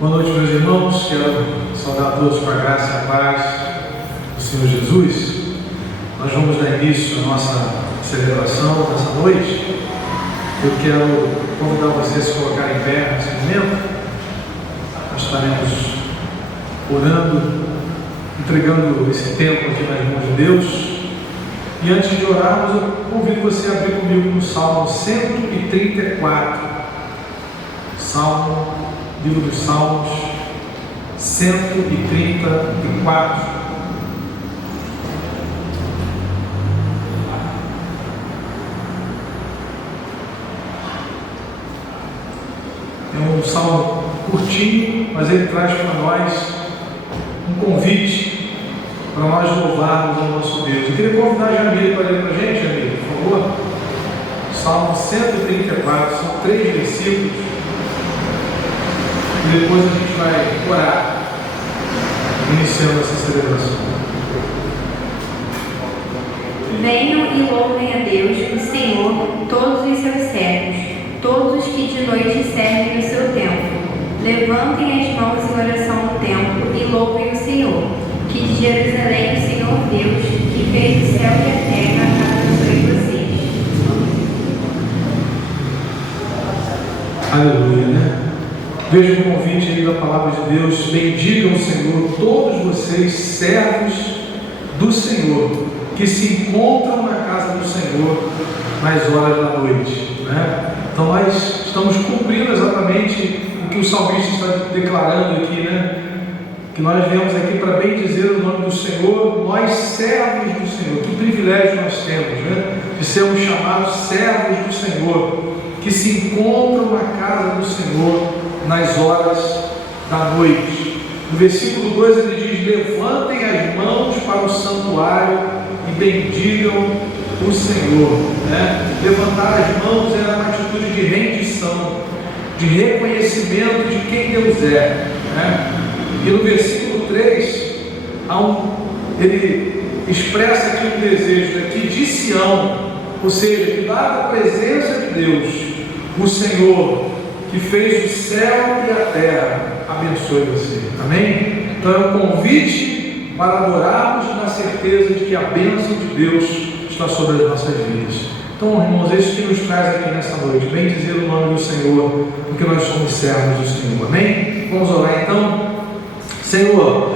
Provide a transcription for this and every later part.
Boa noite, meus irmãos. Quero saudar a todos com a graça e a paz do Senhor Jesus. Nós vamos dar início à nossa celebração nessa noite. Eu quero convidar vocês a se colocar em pé nesse momento. Nós estaremos orando, entregando esse tempo aqui nas mãos de Deus. E antes de orarmos, eu convido você a abrir comigo no Salmo 134. Livro dos Salmos 134. É um salmo curtinho, mas ele traz para nós um convite para nós louvarmos o nosso Deus. Eu queria convidar a Jamile para ler para a gente, Jamile, por favor. Salmo 134, são 3 versículos. E depois a gente vai orar, iniciando essa celebração. Venham e louvem a Deus, o Senhor, todos os seus servos, todos os que de noite servem no seu templo. Levantem as mãos em oração no templo e louvem o Senhor, que de Jerusalém o Senhor Deus, que fez o céu e a terra, abençoe vocês. Aleluia, né? Veja o convite aí da palavra de Deus: bendigam o Senhor, todos vocês, servos do Senhor, que se encontram na casa do Senhor nas horas da noite, né? Então nós estamos cumprindo exatamente o que o salmista está declarando aqui, né? Que nós viemos aqui para bendizer o nome do Senhor, nós servos do Senhor. Que privilégio nós temos, né? De sermos chamados servos do Senhor, que se encontram na casa do Senhor nas horas da noite. No versículo 2 ele diz: levantem as mãos para o santuário e bendigam o Senhor, né? Levantar as mãos era uma atitude de rendição, de reconhecimento de quem Deus é, né? E no versículo 3 ele expressa aqui um desejo aqui de Sião, ou seja, que dada a presença de Deus, o Senhor que fez o céu e a terra, abençoe você. Amém? Então é um convite para adorarmos na certeza de que a bênção de Deus está sobre as nossas vidas. Então, irmãos, é isso que nos traz aqui nessa noite, bem dizer o nome do Senhor, porque nós somos servos do Senhor. Amém? Vamos orar então. Senhor,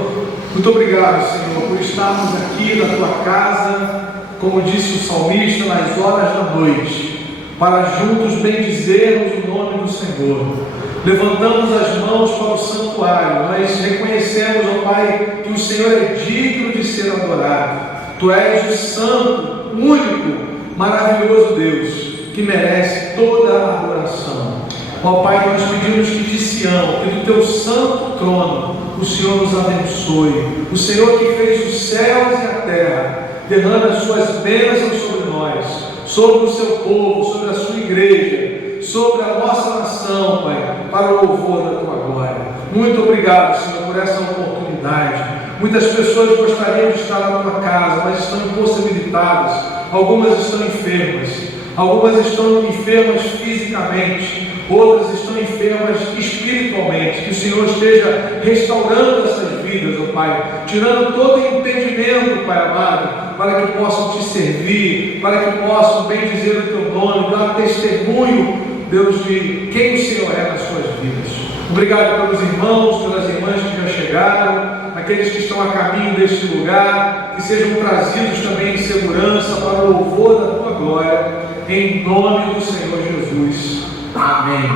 muito obrigado, Senhor, por estarmos aqui na tua casa, como disse o salmista, nas horas da noite, para juntos bendizermos o nome do Senhor. Levantamos as mãos para o santuário, nós reconhecemos, ó Pai, que o Senhor é digno de ser adorado. Tu és o santo, único, maravilhoso Deus, que merece toda a adoração. Ó Pai, nós pedimos que de Sião, que do teu santo trono, o Senhor nos abençoe. O Senhor que fez os céus e a terra, derrame as suas bênçãos sobre nós, sobre o seu povo, sobre a sua igreja, sobre a nossa nação, Pai, para o louvor da tua glória. Muito obrigado, Senhor, por essa oportunidade. Muitas pessoas gostariam de estar na tua casa, mas estão impossibilitadas. Algumas estão enfermas, algumas estão enfermas fisicamente, outras estão enfermas espiritualmente. Que o Senhor esteja restaurando essas vidas, ó Pai, tirando todo o impedimento, Pai amado, para que possam te servir, para que possam bendizer o teu nome, dar testemunho, Deus, de quem o Senhor é nas suas vidas. Obrigado pelos irmãos, pelas irmãs que já chegaram, aqueles que estão a caminho deste lugar, que sejam trazidos também em segurança para o louvor da tua glória, em nome do Senhor Jesus. Amém.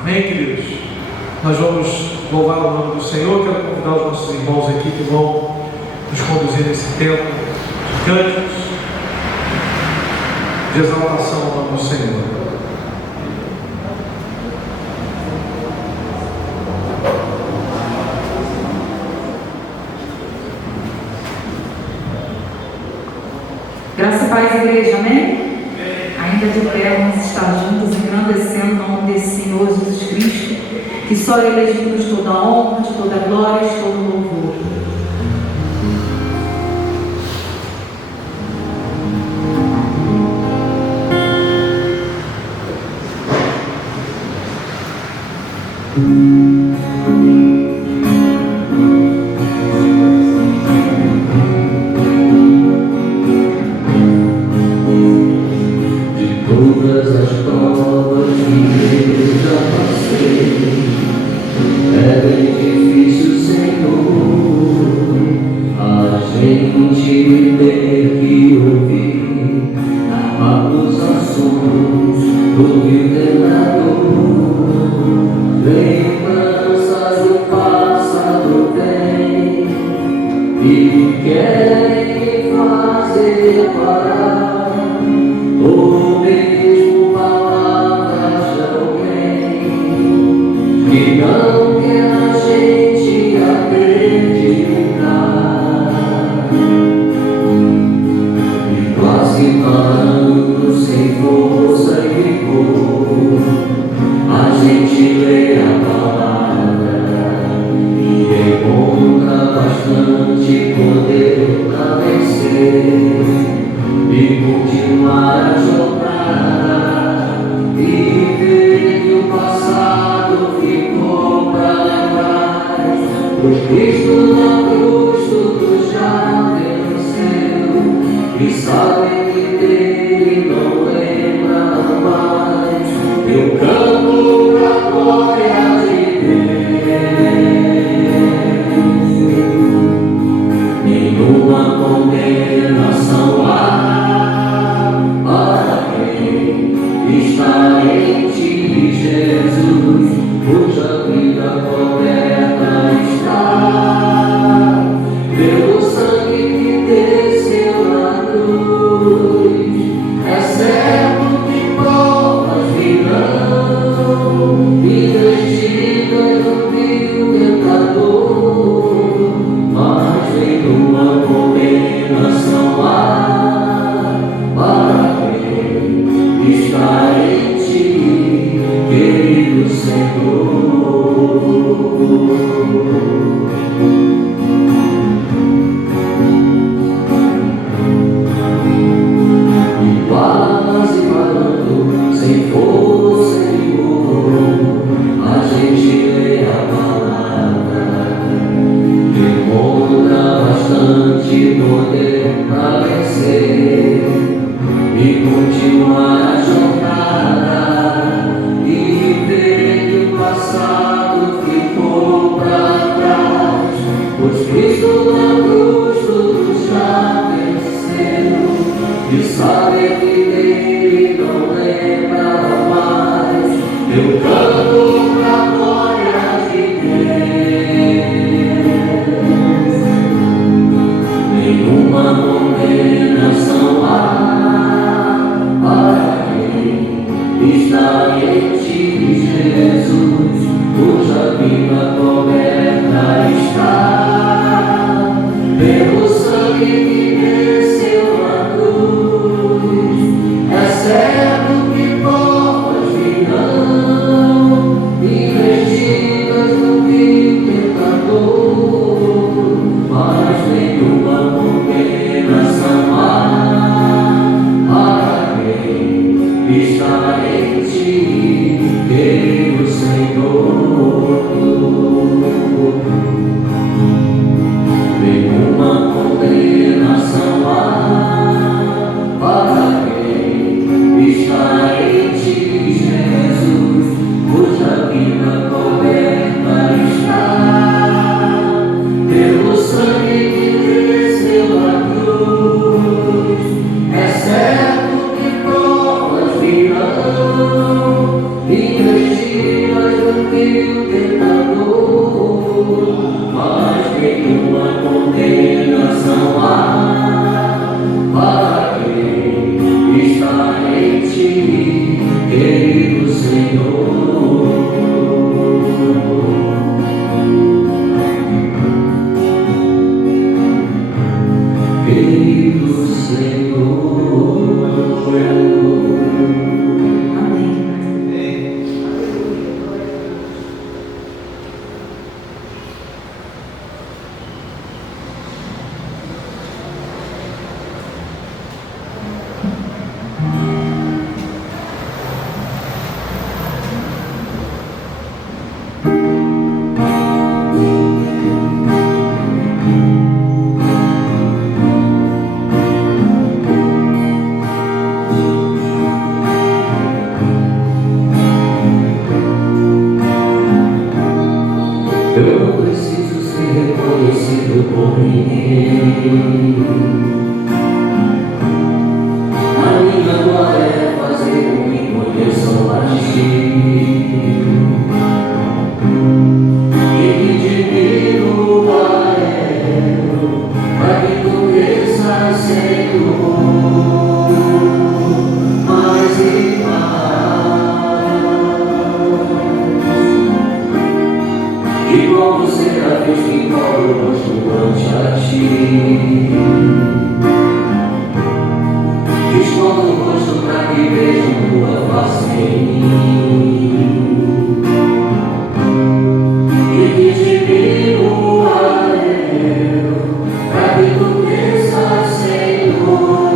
Amém, queridos? Nós vamos louvar o nome do Senhor. Quero convidar os nossos irmãos aqui que vão nos conduzir nesse tempo de cânticos, de exaltação ao nome do Senhor. Graça e paz, igreja, amém? Ainda de pé, vamos estar juntos, engrandecendo o nome desse Senhor Jesus Cristo, que só Ele é digno de toda a honra, de toda a glória, de todo o louvor. Lembranças do passado vêm e querem fazer parar, ou mesmo palavras de alguém que não quer a gente acreditar. E quase parando sem força e vigor, a gente lê a palavra e encontra bastante poder para vencer e continuar a jornada e ver que o passado ficou para trás, pois Cristo na cruz tudo já venceu e sabe que dele não lembra mais. Eu canto pra glória de Deus, nenhuma condenação há para quem está em ti, Jesus, cuja vida coberta está pelo sangue que desceu na cruz. É certo que provas virão, investidas no vil tentador, mas nenhuma condenação há para quem está em ti, querido Senhor. Quase parando, sem força e vigor, a gente lê a palavra, encontra bastante poder para vencer e continuar a jornada e ver que o passado ficou para trás, pois Cristo na cruz tudo já venceu e sabe que dele não lembra mais. Eu canto pra glória de Deus, nenhuma condenação há para quem está em ti, Jesus, cuja vida coberta está pelo sangue que desceu na cruz. É certo que provas virão, investidas no vil tentador, mas nenhuma condenação há para quem está em ti, querido Senhor. Nenhuma condenação há para quem está em ti, Jesus, cuja vida coberta está pelo sangue que desceu na cruz. É certo que provas virão, investidas no vil tentador, mas nenhuma condenação há para quem está em ti, querido Senhor. Querido Senhor. Amém. Eu não preciso ser reconhecido por ninguém. A minha glória é fazer com que conheçam a ti. como será vez que cobro o rosto ante a ti. Escondo o rosto para que vejam tua face em mim, e que te digo eu, para que tu cresças, Senhor.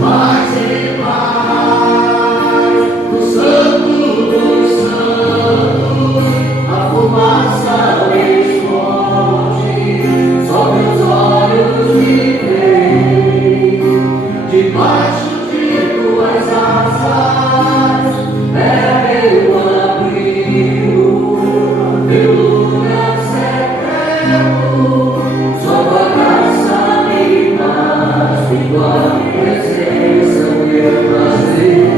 Mais e mais, do Santo dos Santos, a fumaça me esconde, sobre os olhos me vem, debaixo de tuas asas, é meu abrigo, meu lugar secreto, só tua graça me basta, e tua presença meu prazer.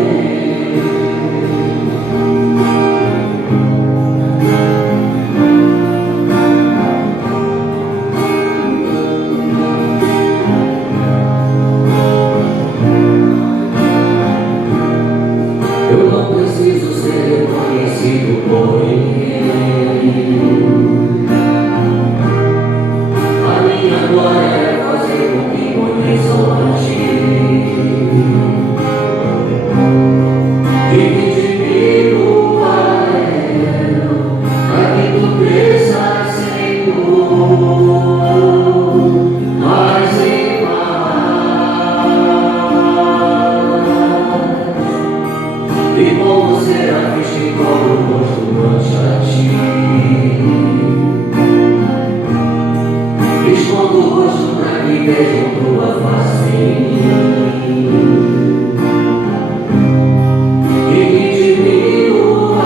Eu não preciso ser reconhecido por ninguém. A minha glória é fazer com que conheçam a ti, e que te digo a eu, para que tu cresças, Senhor, mais e mais. E como será que te cobro o rosto ante a ti? Escondo o rosto para que vejam tua face em mim, e que te digo a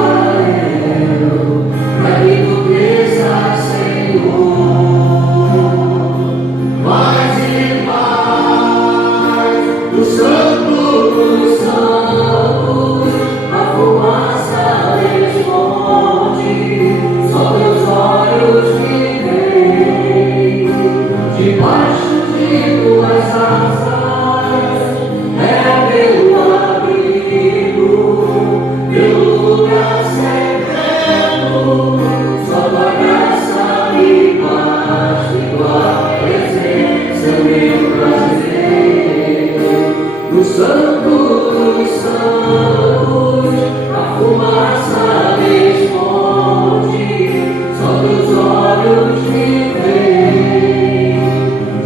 eu, para que tu cresças, Senhor, mais e mais, do Santo dos Santos, a fumaça me esconde, só teus olhos me veem, debaixo de tuas asas, é meu abrigo, meu lugar secreto, só tua graça me basta, e tua presença é meu prazer. No Santo dos Santos, a fumaça me esconde, só teus olhos me veem,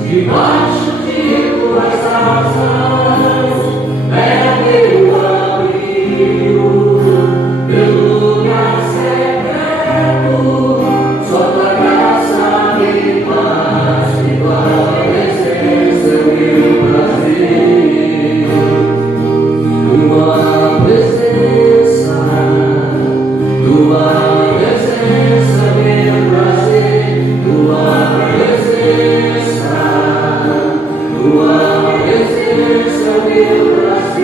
debaixo de tuas asas, é meu abrigo, meu lugar secreto, só tua graça me basta, e tua presença é meu prazer. Tua presença, meu prazer, tua presença, meu prazer, tua presença, meu prazer,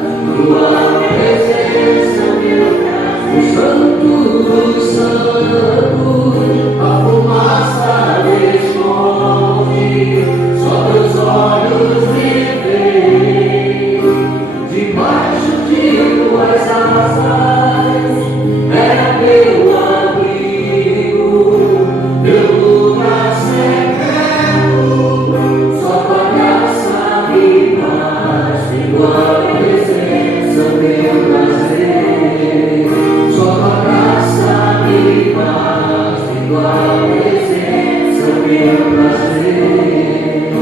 tua presença, meu prazer. O Santo dos Santos, a fumaça me esconde, só teus olhos me veem, debaixo de tuas asas, é meu abrigo, meu lugar secreto, só tua graça me basta, e tua presença meu prazer. Só tua graça me basta, e tua presença meu prazer.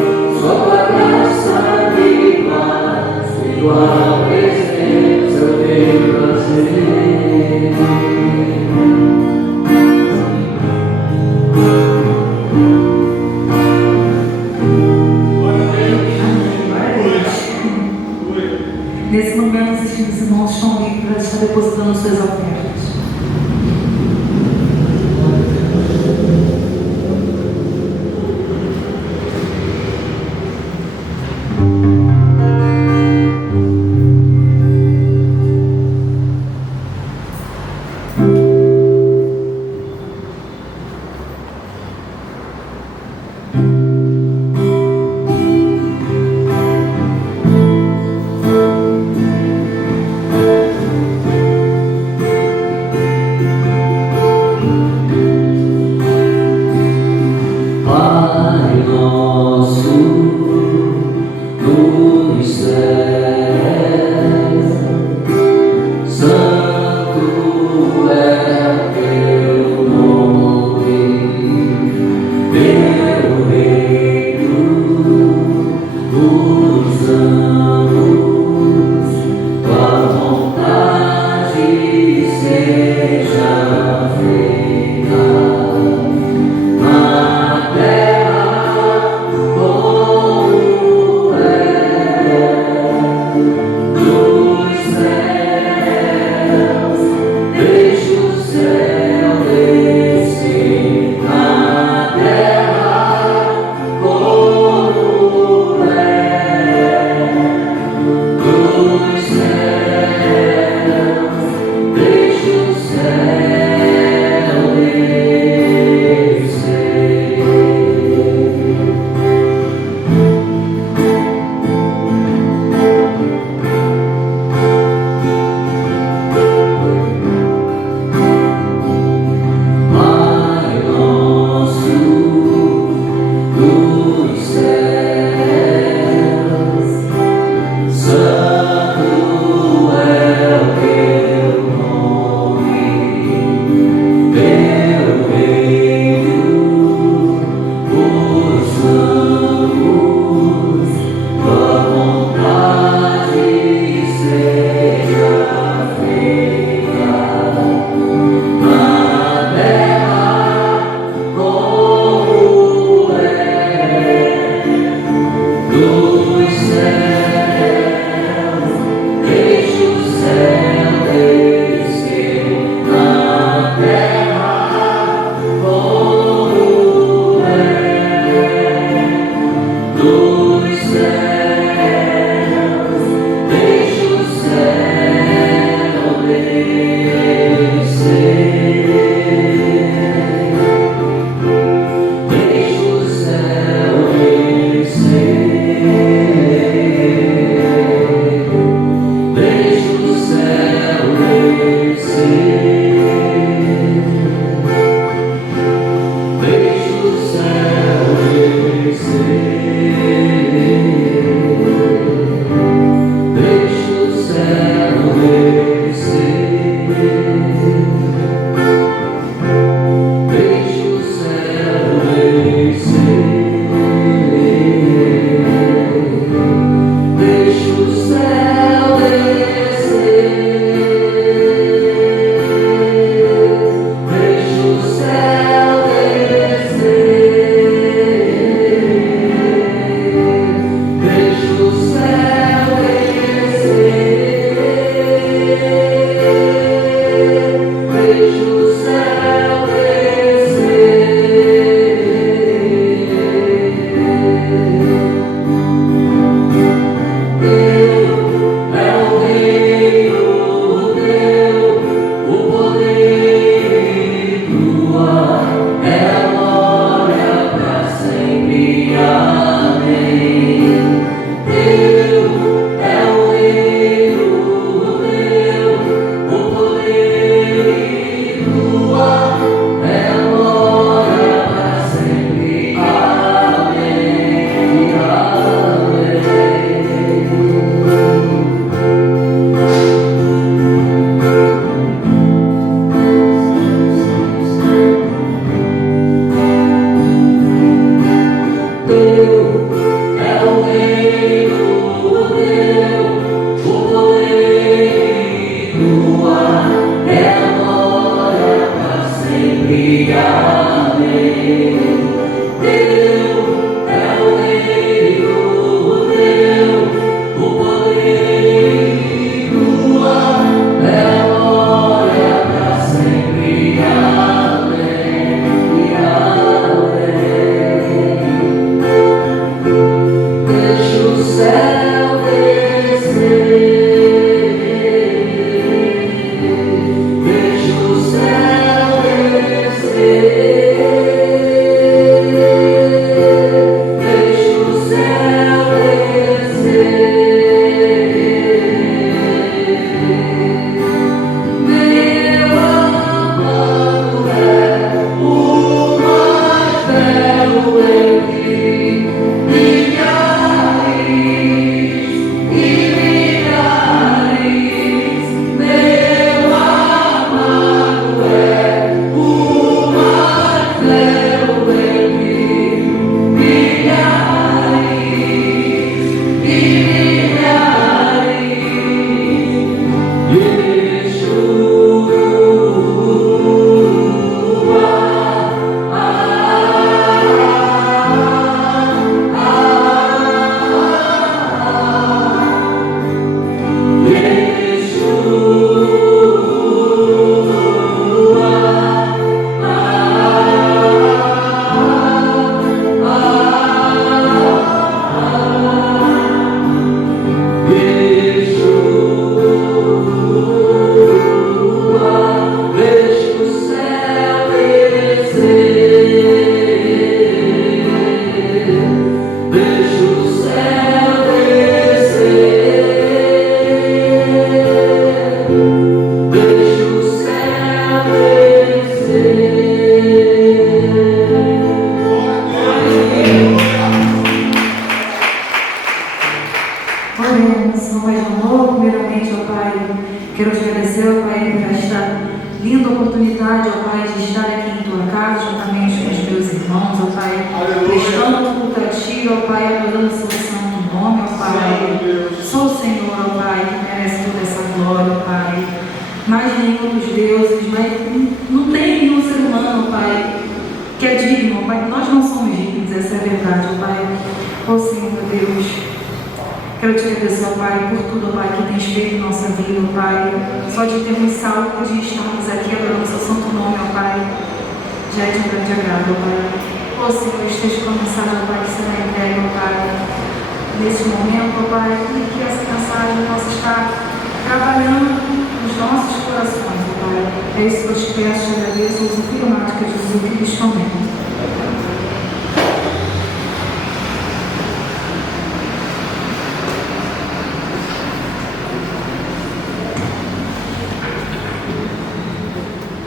Só tua graça me basta, e tua presença meu prazer. Nesse momento, os irmãos estão livres para estar depositando suas ofertas.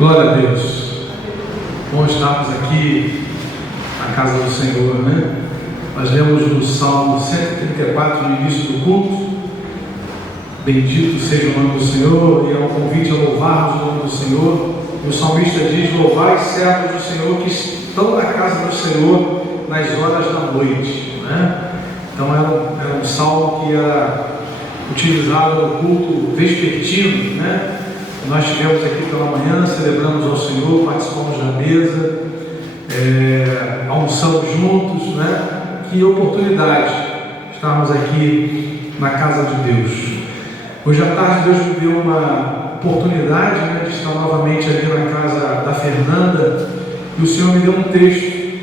Glória a Deus. Bom estarmos aqui na casa do Senhor, né? Nós lemos no Salmo 134, no início do culto: bendito seja o nome do Senhor, e é um convite a louvarmos o nome do Senhor. E o salmista diz: louvai servos do Senhor que estão na casa do Senhor nas horas da noite, né? Então era um salmo que era utilizado no culto vespertino, né? Nós estivemos aqui pela manhã, celebramos ao Senhor, participamos da mesa, almoçamos juntos, né? Que oportunidade estarmos aqui na casa de Deus. Hoje à tarde Deus me deu uma oportunidade, né, de estar novamente ali na casa da Fernanda, e o Senhor me deu um texto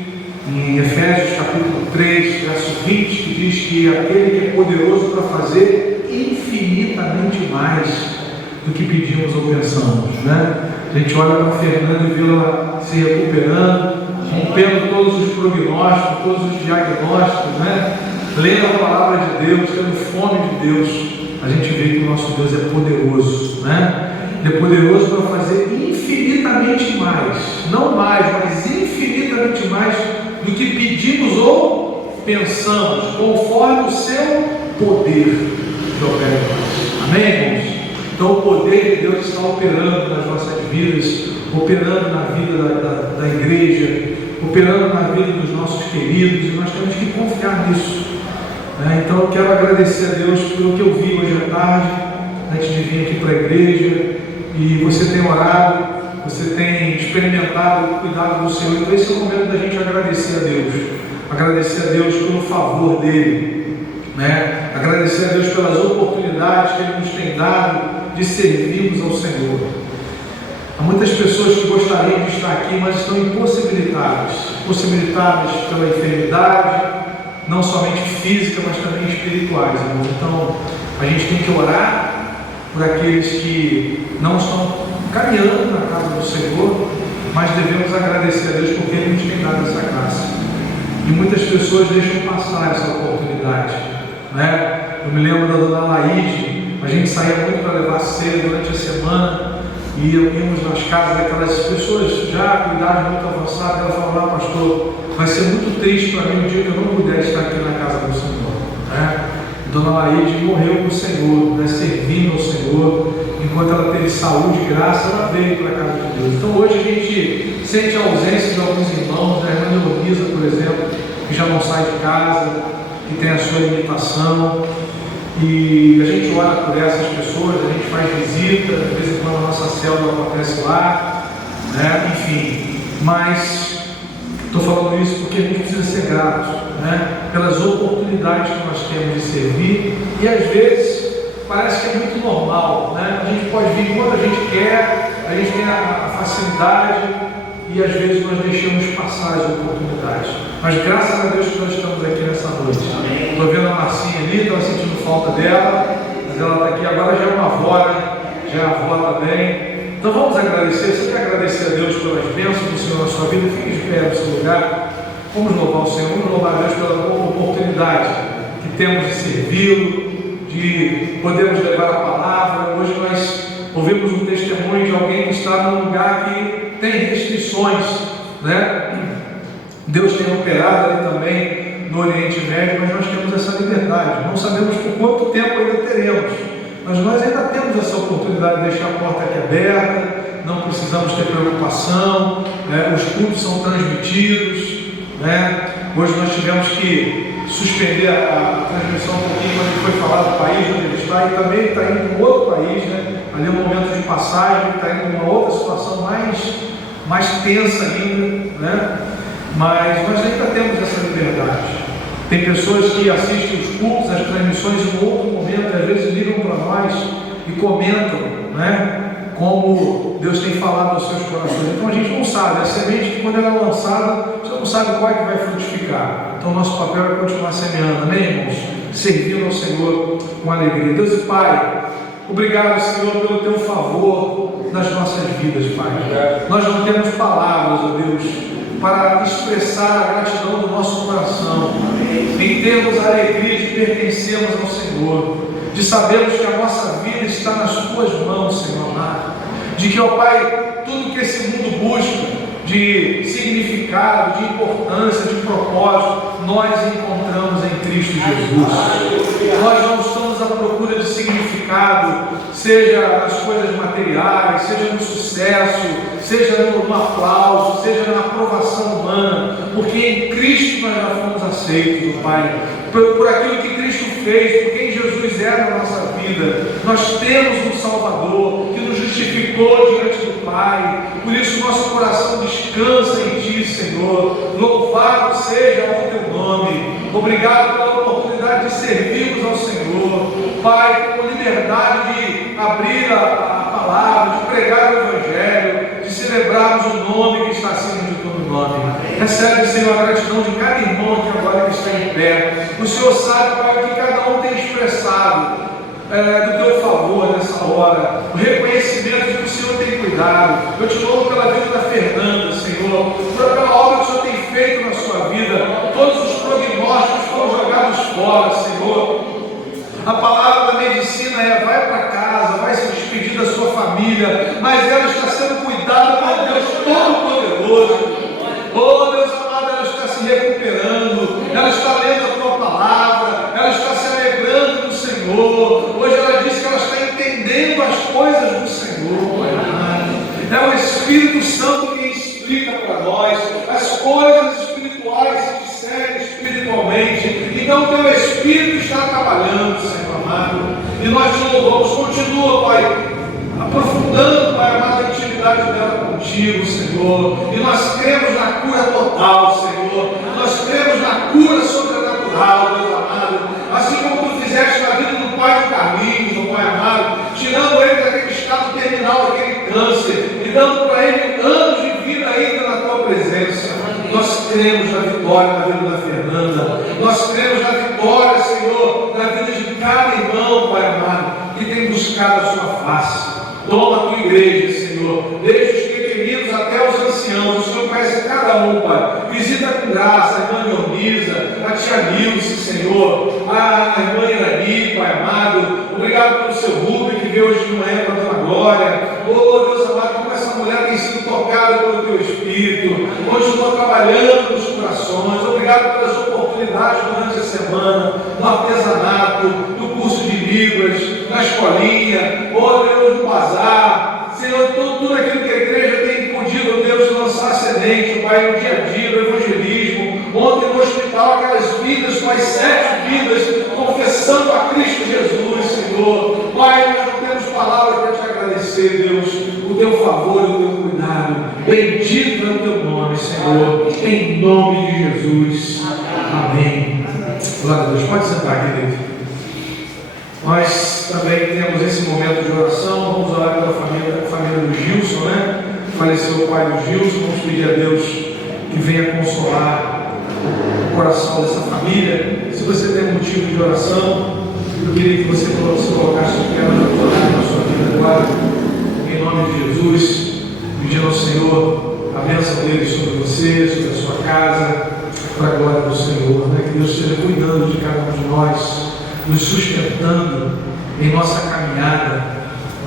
em Efésios capítulo 3, verso 20, que diz que aquele que é poderoso para fazer infinitamente mais do que pedimos ou pensamos, né? A gente olha para a Fernanda e vê ela se recuperando, rompendo todos os prognósticos, todos os diagnósticos, né? Lendo a palavra de Deus, tendo fome de Deus. A gente vê que o nosso Deus é poderoso, né? Ele é poderoso para fazer infinitamente mais, não mais, mas infinitamente mais do que pedimos ou pensamos, conforme o seu poder que opera em nós. Amém, irmãos? Então o poder de Deus está operando nas nossas vidas, operando na vida da igreja, operando na vida dos nossos queridos, e nós temos que confiar nisso. Então eu quero agradecer a Deus pelo que eu vi hoje à tarde, antes de vir aqui para a igreja, e você tem orado, você tem experimentado o cuidado do Senhor. Então esse é o momento da gente agradecer a Deus. Agradecer a Deus pelo favor dEle, né? Agradecer a Deus pelas oportunidades que Ele nos tem dado de servirmos ao Senhor. Há muitas pessoas que gostariam de estar aqui, mas estão impossibilitadas pela enfermidade, não somente física, mas também espirituais, irmãos. Então, a gente tem que orar por aqueles que não estão caminhando na casa do Senhor, mas devemos agradecer a Deus porque Ele nos tem dado essa graça. E muitas pessoas deixam passar essa oportunidade, né? Eu me lembro da dona Laíde, a gente saía muito para levar ceia durante a semana, e íamos nas casas daquelas pessoas já com idade muito avançada. Ela falava: pastor, vai ser muito triste para mim o dia que eu não puder estar aqui na casa do Senhor, né? Dona Laíde morreu com o Senhor, né, servindo ao Senhor. Enquanto ela teve saúde e graça, ela veio para a casa de Deus. Então hoje a gente sente a ausência de alguns irmãos, da irmã Heloísa, por exemplo, que já não sai de casa, que tem a sua limitação. E a gente ora por essas pessoas, a gente faz visita, de vez em quando a nossa célula acontece lá, né? Enfim, mas estou falando isso porque a gente precisa ser grato, né? Pelas oportunidades que nós temos de servir, e às vezes parece que é muito normal, né? A gente pode vir quando a gente quer, a gente tem a facilidade, e às vezes nós deixamos passar as oportunidades. Mas graças a Deus que nós estamos aqui nessa noite. Estou vendo a Marcinha ali, estava sentindo falta dela, mas ela está aqui agora, já é uma avó, né? Já é avó também. Então vamos agradecer. Você quer agradecer a Deus pelas bênçãos do Senhor na sua vida? Fique de pé no seu lugar. Vamos louvar o Senhor, vamos louvar a Deus pela oportunidade que temos de servi-lo, de podermos levar a palavra. Hoje nós ouvimos um testemunho de alguém que está num lugar que tem restrições, né? Deus tem operado ali também no Oriente Médio, mas nós temos essa liberdade. Não sabemos por quanto tempo ainda teremos, mas nós ainda temos essa oportunidade de deixar a porta aqui aberta. Não precisamos ter preocupação, né? Os cultos são transmitidos, né? Hoje nós tivemos que suspender a transmissão um pouquinho quando ele foi falar do país onde ele está, e também ele está indo para um outro país, né? Ali é um momento de passagem, ele está indo para uma outra situação mais tensa ainda, né? Mas nós ainda temos essa liberdade. Tem pessoas que assistem os cultos, as transmissões em um outro momento, e às vezes ligam para nós e comentam, né? Como Deus tem falado aos seus corações. Então a gente não sabe, a semente que quando ela é lançada, você não sabe qual é que vai frutificar. Então nosso papel é continuar semeando, amém, irmãos? Servindo ao Senhor com alegria. Deus e Pai, obrigado, Senhor, pelo teu favor nas nossas vidas, Pai. Nós não temos palavras, ó Deus, para expressar a gratidão do nosso coração, em termos a alegria de pertencermos ao Senhor, de sabermos que a nossa vida está nas tuas mãos, Senhor amado, de que, ó Pai, tudo que esse mundo busca de significado, de importância, de propósito, nós encontramos em Cristo Jesus. Nós não estamos à procura de significado, seja nas coisas materiais, seja no sucesso, seja no aplauso, seja na aprovação humana, porque em Cristo nós já fomos aceitos, Pai, por aquilo que Cristo fez, por quem Jesus é na nossa vida. Nós temos um Salvador que nos justificou diante do Pai, por isso nosso coração descansa em Ti, Senhor. Louvado seja o Teu nome. Obrigado pela oportunidade de servirmos ao Senhor, Pai, com liberdade de abrir a palavra, de pregar o Evangelho, de celebrarmos o nome que está acima de todo nome. Recebe, Senhor, a gratidão de cada irmão aqui agora que está em pé. O Senhor sabe, Pai, que cada um tem expressado do Teu favor nessa hora, o reconhecimento de que o Senhor tem cuidado. Eu te louvo pela vida da Fernanda, Senhor, pela obra que o Senhor tem feito na sua vida. Todos os prognósticos foram jogados fora, Senhor. A palavra da medicina é: vai para casa, vai se despedir da sua família, mas ela está sendo cuidada por Deus Todo-Poderoso. Oh, Deus amado, ela está se recuperando, ela está lendo a Tua palavra, ela está se alegrando no Senhor. Hoje ela disse que ela está entendendo as coisas do Senhor, Pai amado. É o Espírito Santo que explica para nós as coisas espirituais se discernem espiritualmente. Então o Teu Espírito está trabalhando, Senhor amado, e nós te louvamos. Continua, Pai, aprofundando, Pai amado, a intimidade intimidade dela contigo, Senhor. E nós cremos na cura total, Senhor. Nós cremos na cura sobrenatural, Deus amado. Assim como tu fizeste na vida do pai do Carlinhos, meu Pai amado, tirando ele daquele estado terminal, daquele câncer, e dando para ele anos de vida ainda na tua presença. Nós cremos na vitória na vida da Fernanda. Nós cremos na vitória, Senhor, na vida de cada irmão, Pai amado, que tem buscado a sua face. Toma a tua igreja, Senhor, desde os pequeninos até os anciãos. O Senhor conhece cada um, Pai. Visita com graça a irmã Leonisa, a tia Nilce, Senhor, a irmã Irani, Pai amado. Obrigado pelo seu Rubem que veio hoje de manhã para a tua glória. Oh, Deus amado, como essa mulher tem sido tocada pelo teu Espírito. Continua trabalhando nos corações. Obrigado pelas oportunidades durante a semana, no artesanato, no curso de Libras, na escolinha, oh Deus, no bazar. Senhor, tudo aquilo que a igreja tem podido, Deus, lançar semente, Pai, no dia a dia, no evangelismo. Ontem no hospital, aquelas vidas, Pai, 7 vidas, confessando a Cristo Jesus, Senhor. Pai, nós não temos palavras para te agradecer, Deus, o teu favor e o teu cuidado. Bendito é o teu nome, Senhor, em nome de Jesus. Amém. Glória a Deus. Pode sentar, querido. Nós também temos esse momento de oração. Vamos orar pela família do Gilson, né? Faleceu o pai do Gilson. Vamos pedir a Deus que venha consolar o coração dessa família. Se você tem motivo de oração, eu queria que você colocasse o pé na sua vida agora, em nome de Jesus, pedindo ao Senhor a bênção dele sobre você, sobre a sua casa, para a glória do Senhor, né? Que Deus esteja cuidando de cada um de nós, nos sustentando em nossa caminhada,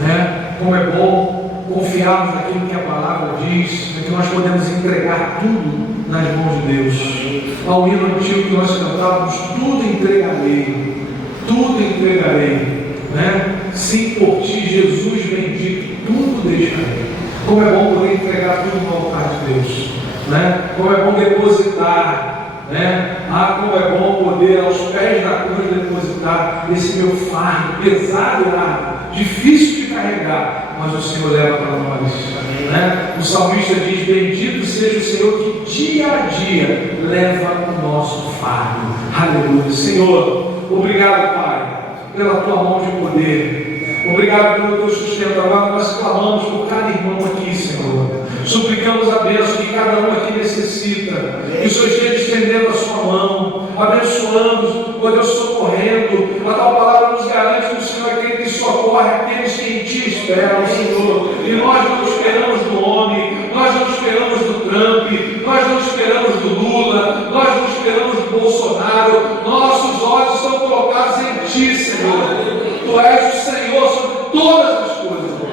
né? Como é bom confiarmos naquilo que a palavra diz, né? Que nós podemos entregar tudo nas mãos de Deus. Ao hino antigo que nós cantávamos, tudo entregarei, né? Sim, por ti, Jesus bendito, tudo deixarei. Como é bom poder entregar tudo no altar de Deus, né? Como é bom depositar, né? Como é bom poder aos pés da cruz depositar esse meu fardo pesado e árduo, difícil de carregar, mas o Senhor leva para nós, né? O salmista diz: bendito seja o Senhor que dia a dia leva o nosso fardo. Aleluia. Senhor, obrigado, Pai, pela tua mão de poder. Obrigado pelo teu sustento. Agora nós clamamos por cada irmão aqui, Senhor. Suplicamos a bênção que cada um aqui necessita. Que o Senhor esteja estendendo a sua mão, abençoando, ó Deus, socorrendo. A tua palavra nos garante que o Senhor é aquele que socorre aqueles que em ti esperam, Senhor. E nós não esperamos do homem, nós não esperamos do Trump, nós não esperamos do Lula, nós não esperamos do Bolsonaro. Nossos olhos estão colocados em ti, Senhor. Tu és o Senhor sobre todas as coisas, Pai.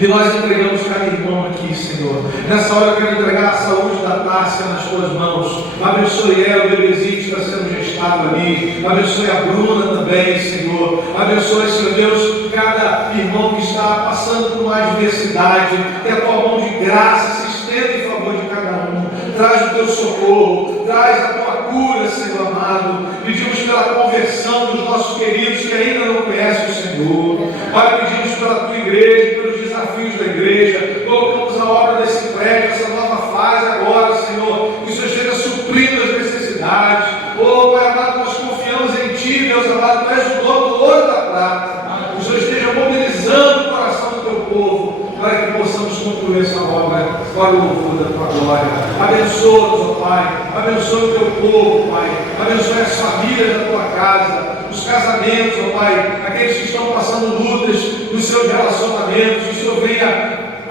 E nós entregamos cada irmão aqui, Senhor. Nessa hora eu quero entregar a saúde da Tássia nas tuas mãos. Abençoe ela, o bebezinho que está sendo gestado ali. Abençoe a Bruna também, Senhor. Abençoe, Senhor Deus, cada irmão que está passando por uma adversidade. Que a tua mão de graça se estenda em favor de cada um. Traz o teu socorro, traz a tua cura, Senhor amado. Pedimos pela conversão dos nossos queridos que ainda não conhecem o Senhor. Pai, pedimos pela tua igreja, pelos desafios da igreja. Colocamos a obra desse prédio, essa nova fase agora, Senhor. Que o Senhor esteja suprindo as necessidades. Oh, Pai amado, nós confiamos em ti, Deus amado. Tu és o dono do ouro e da prata. Que o Senhor esteja mobilizando o coração do teu povo, para que possamos concluir essa obra para o louvor da tua glória. Abençoa-nos, ó Pai. Abençoa o teu povo, Pai. Abençoa as famílias da tua casa, os casamentos, ó Pai. Aqueles que estão passando lutas nos seus relacionamentos. Que o Senhor venha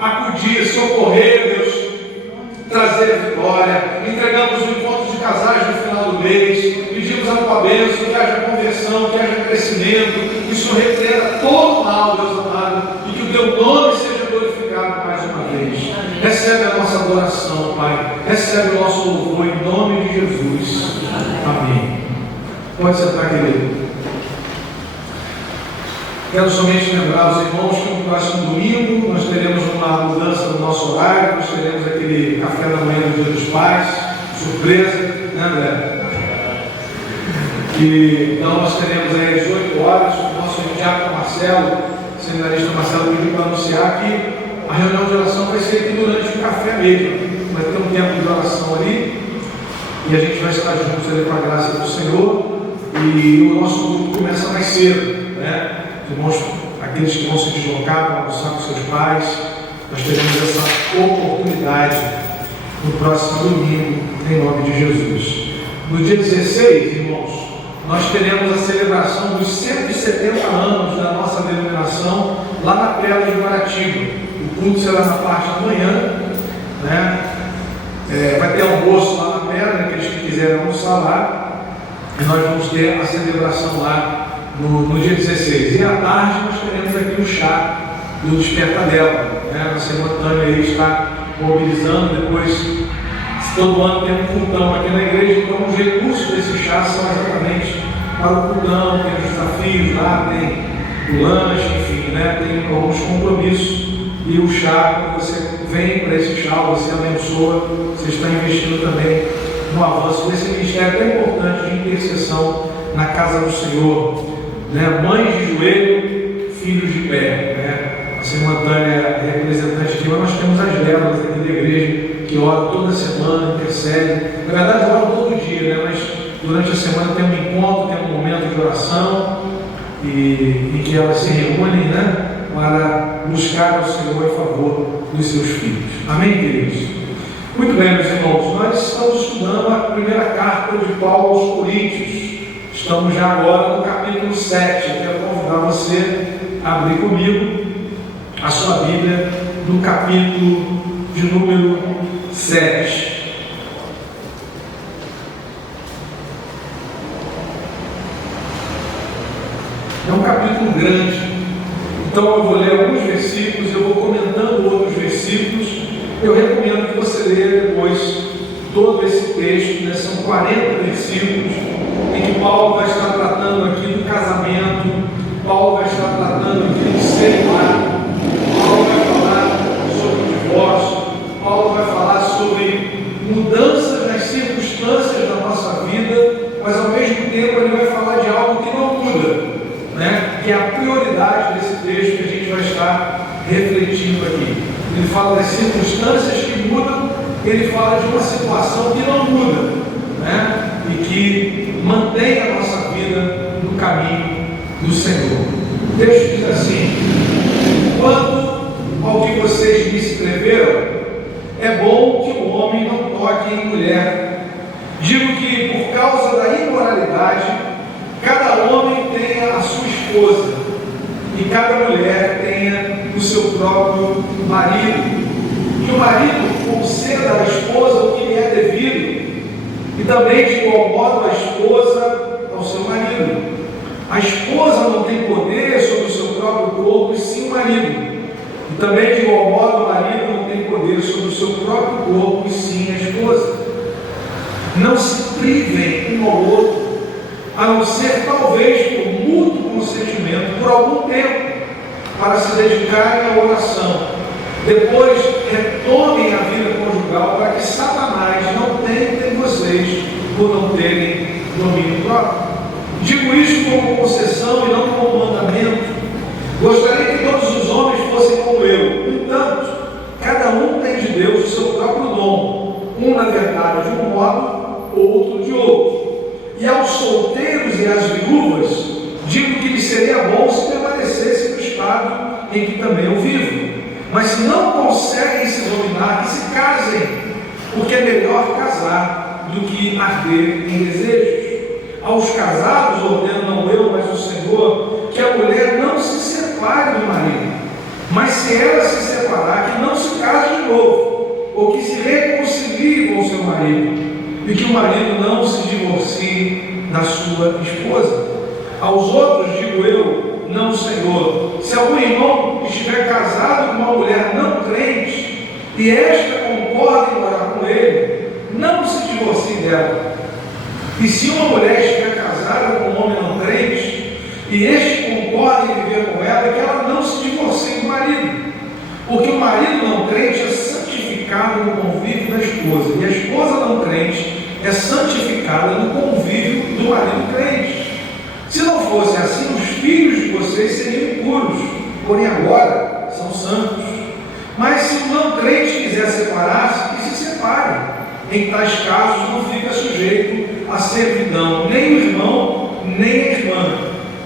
acudir, socorrer, Deus, trazer a vitória. Entregamos o encontro de casais no final do mês. Pedimos a tua bênção, que haja conversão, que haja crescimento. Que o Senhor repreenda todo o mal, Deus amado. E que o teu nome seja glorificado mais uma vez. Recebe a nossa adoração, Pai. Recebe o nosso louvor em nome de Jesus. Amém. Pode sentar, querido. Quero somente lembrar os irmãos que no próximo domingo nós teremos uma mudança no nosso horário. Nós teremos aquele café da manhã do Dia dos Pais, surpresa, né, André? Então nós teremos aí às 8 horas o nosso diácono Marcelo, seminarista Marcelo, pediu para anunciar que a reunião de oração vai ser aqui durante o café mesmo. Vai ter um tempo de oração ali, e a gente vai estar juntos ali com a graça do Senhor, e o nosso culto começa mais cedo, né? Os irmãos, aqueles que vão se deslocar para almoçar com seus pais, nós teremos essa oportunidade no próximo domingo, em nome de Jesus. No dia 16, irmãos, nós teremos a celebração dos 170 anos da nossa denominação lá na Pedra de Guaratiba. O culto será na parte da manhã, né? Vai ter almoço lá na Pedra, aqueles que quiserem almoçar lá, e nós vamos ter a celebração lá no dia 16. E à tarde nós teremos aqui o chá do Despertadela, né? A simultânea aí está mobilizando. Depois, todo ano tem um cultão aqui na igreja, então os recursos desse chá são exatamente para o cultão. Tem os desafios lá, tem o lanche, enfim, né? Tem alguns compromissos. E o chá, quando você vem para esse chá, você abençoa, você está investindo também no avanço desse ministério tão importante de intercessão na casa do Senhor, né? Mães de joelho, filhos de pé, né? A simultânea é representante aqui, mas nós temos as velas aqui da igreja que oram toda semana, intercedem. Na verdade, oram todo dia, né? Mas durante a semana tem um encontro, tem um momento de oração em que elas se reúnem, né? Para buscar o Senhor em favor dos seus filhos. Amém, queridos? Muito bem, meus irmãos, nós estamos estudando a primeira carta de Paulo aos Coríntios. Estamos já agora no capítulo 7. Eu quero convidar você a abrir comigo a sua Bíblia no capítulo de número 7. É um capítulo grande. Então eu vou ler alguns versículos, eu vou comentando outros versículos. Eu recomendo que você leia depois todo esse texto, né? São 40 versículos em que Paulo vai estar tratando aqui do casamento, Paulo vai estar tratando aqui do celibato, Paulo vai falar sobre o divórcio, Paulo vai falar sobre mudanças nas circunstâncias da nossa vida, mas ao mesmo tempo ele vai falar de algo que não muda, né? Que é a prioridade desse texto que a gente vai estar refletindo aqui. Ele fala das circunstâncias que mudam, ele fala de uma situação que não muda, né? E que mantém a nossa vida no caminho do Senhor. O texto diz assim: quanto ao que vocês me escreveram, é bom que o homem não toque em mulher. Digo que por causa da imoralidade, cada homem tenha a sua esposa, e cada mulher tenha o seu próprio marido. Que o marido conceda à esposa o que lhe é devido, e também de igual modo a esposa ao seu marido. A esposa não tem poder sobre o seu próprio corpo, e sim o marido. E também de igual modo o marido não tem poder sobre o seu próprio corpo, e sim a esposa. Não se privem um ao outro, a não ser talvez por mútuo consentimento, por algum tempo, para se dedicarem à oração. Depois retomem a vida conjugal, para que Satanás não tente em vocês por não terem domínio próprio. Digo isso como concessão e não como mandamento. Gostaria que todos os homens fossem como eu. No entanto, cada um tem de Deus o seu próprio dom, um na verdade de um modo, outro de outro. E aos solteiros e às viúvas, digo que lhes seria bom se permanecessem no estado em que também eu vivo. Mas se não conseguem se dominar, que se casem, porque é melhor casar do que arder em desejos. Aos casados ordeno não eu, mas o Senhor, que a mulher não se separe do marido, mas se ela se separar, que não se case de novo, ou que se reconcilie com o seu marido, e que o marido não se divorcie da sua esposa. Aos outros digo eu, não o Senhor: se algum irmão estiver casado com uma mulher não crente, e esta concorda em morar com ele, não se divorcie dela. E se uma mulher estiver casada com um homem não crente, e este concorda em viver com ela, que ela não se divorcie do marido. Porque o marido não crente é santificado no convívio da esposa, e a esposa não crente é santificada no convívio do marido crente. Se não fosse assim, os filhos de vocês seriam impuros, porém agora são santos. Mas se o não crente quiser separar-se, que se separe. Em tais casos não fica sujeito à servidão, nem o irmão, nem a irmã.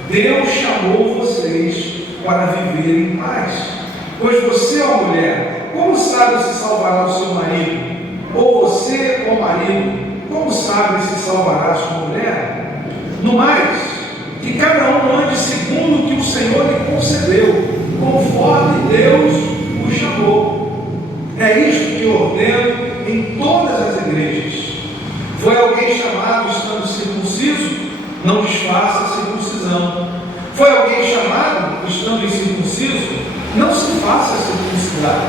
Deus chamou vocês para viver em paz. Pois você, ó mulher, como sabe se salvará o seu marido? Ou você, ó marido, como sabe se salvará a sua mulher? No mais, que cada um ande segundo o que o Senhor lhe concedeu, conforme Deus o chamou. É isto que eu ordeno em todas as igrejas. Foi alguém chamado estando circunciso? Não desfaça a circuncisão. Foi alguém chamado estando incircunciso? Não se faça circuncidar.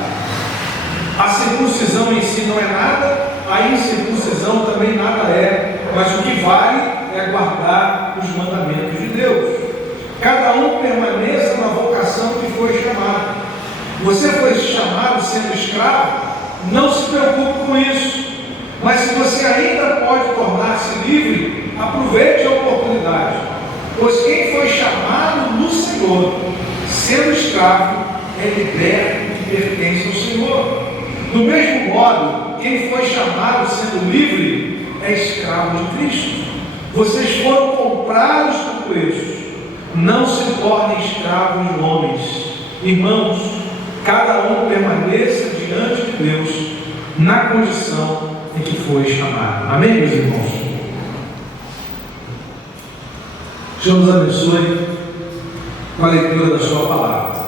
A circuncisão em si não é nada, a incircuncisão também nada é, mas o que vale é guardar os mandamentos de Deus. Cada um permaneça na vocação que foi chamado. Você foi chamado sendo escravo? Não se preocupe com isso. Mas se você ainda pode tornar-se livre, aproveite a oportunidade. Pois quem foi chamado no Senhor, sendo escravo, é liberto que pertence ao Senhor. Do mesmo modo, quem foi chamado sendo livre, é escravo de Cristo. Vocês foram comprados por preço. Não se tornem escravos de homens. Irmãos, cada um permaneça diante de Deus na condição em que foi chamado. Amém, meus irmãos? Deus nos abençoe com a leitura da sua palavra.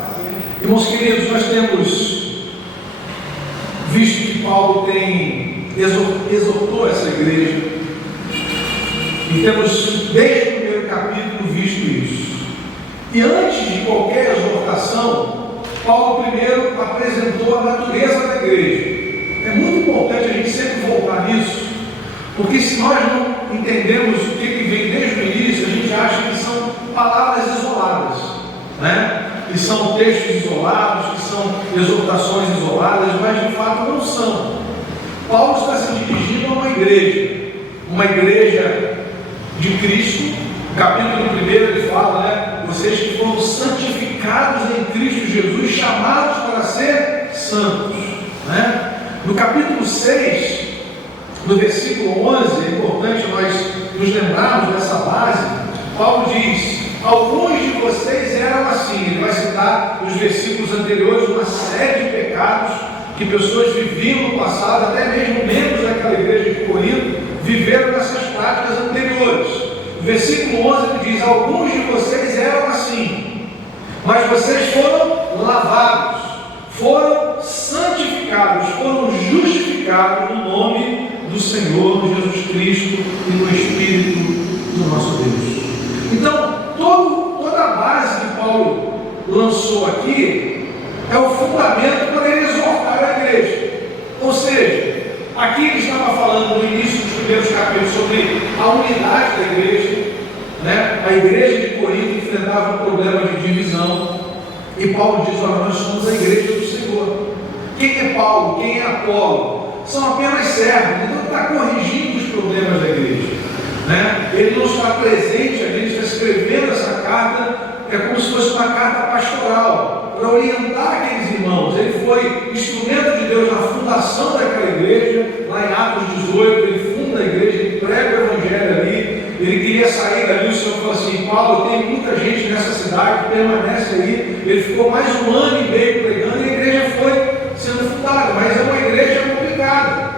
Irmãos queridos, nós temos visto que Paulo exortou essa igreja e temos desde o primeiro capítulo visto isso. E antes de qualquer exortação, Paulo primeiro apresentou a natureza da igreja. É muito importante a gente sempre voltar nisso, porque se nós não entendemos o que vem desde o início, a gente acha que são palavras isoladas, né? Que são textos isolados, que são exortações isoladas, mas de fato não são. Paulo está se dirigindo a uma igreja de Cristo. No capítulo 1 ele fala, né? Vocês que foram santificados em Cristo Jesus, chamados para ser santos, né? No capítulo 6, no versículo 11, é importante nós nos lembrarmos dessa base. Paulo diz: alguns de vocês eram assim. Ele vai citar nos versículos anteriores uma série de pecados que pessoas viviam no passado, até mesmo membros daquela igreja de Corinto viveram nessas práticas anteriores. No versículo 11 ele diz: alguns de vocês eram assim, mas vocês foram lavados, foram santificados, foram justificados no nome do Senhor Jesus Cristo e no Espírito do nosso Deus. Então, toda a base que Paulo lançou aqui é o fundamento para ele exortar a igreja. Ou seja, aqui ele estava falando no início dos primeiros capítulos sobre a unidade da igreja, né? A igreja de Corinto enfrentava um problema de divisão, e Paulo diz: olha, nós somos a igreja do Senhor. Quem é Paulo? Quem é Apolo? São apenas servos. Então ele está corrigindo os problemas da igreja, né? Ele não está presente, a gente está escrevendo essa carta, é como se fosse uma carta pastoral, para orientar aqueles irmãos. Ele foi instrumento de Deus na fundação daquela igreja, lá em Atos 18, ele funda a igreja, ele prega o evangelho ali. Ele queria sair dali, o Senhor falou assim: Paulo, tem muita gente nessa cidade, permanece aí. Ele ficou mais 1 ano e meio pregando, e a igreja foi sendo fundada. Mas é uma igreja complicada,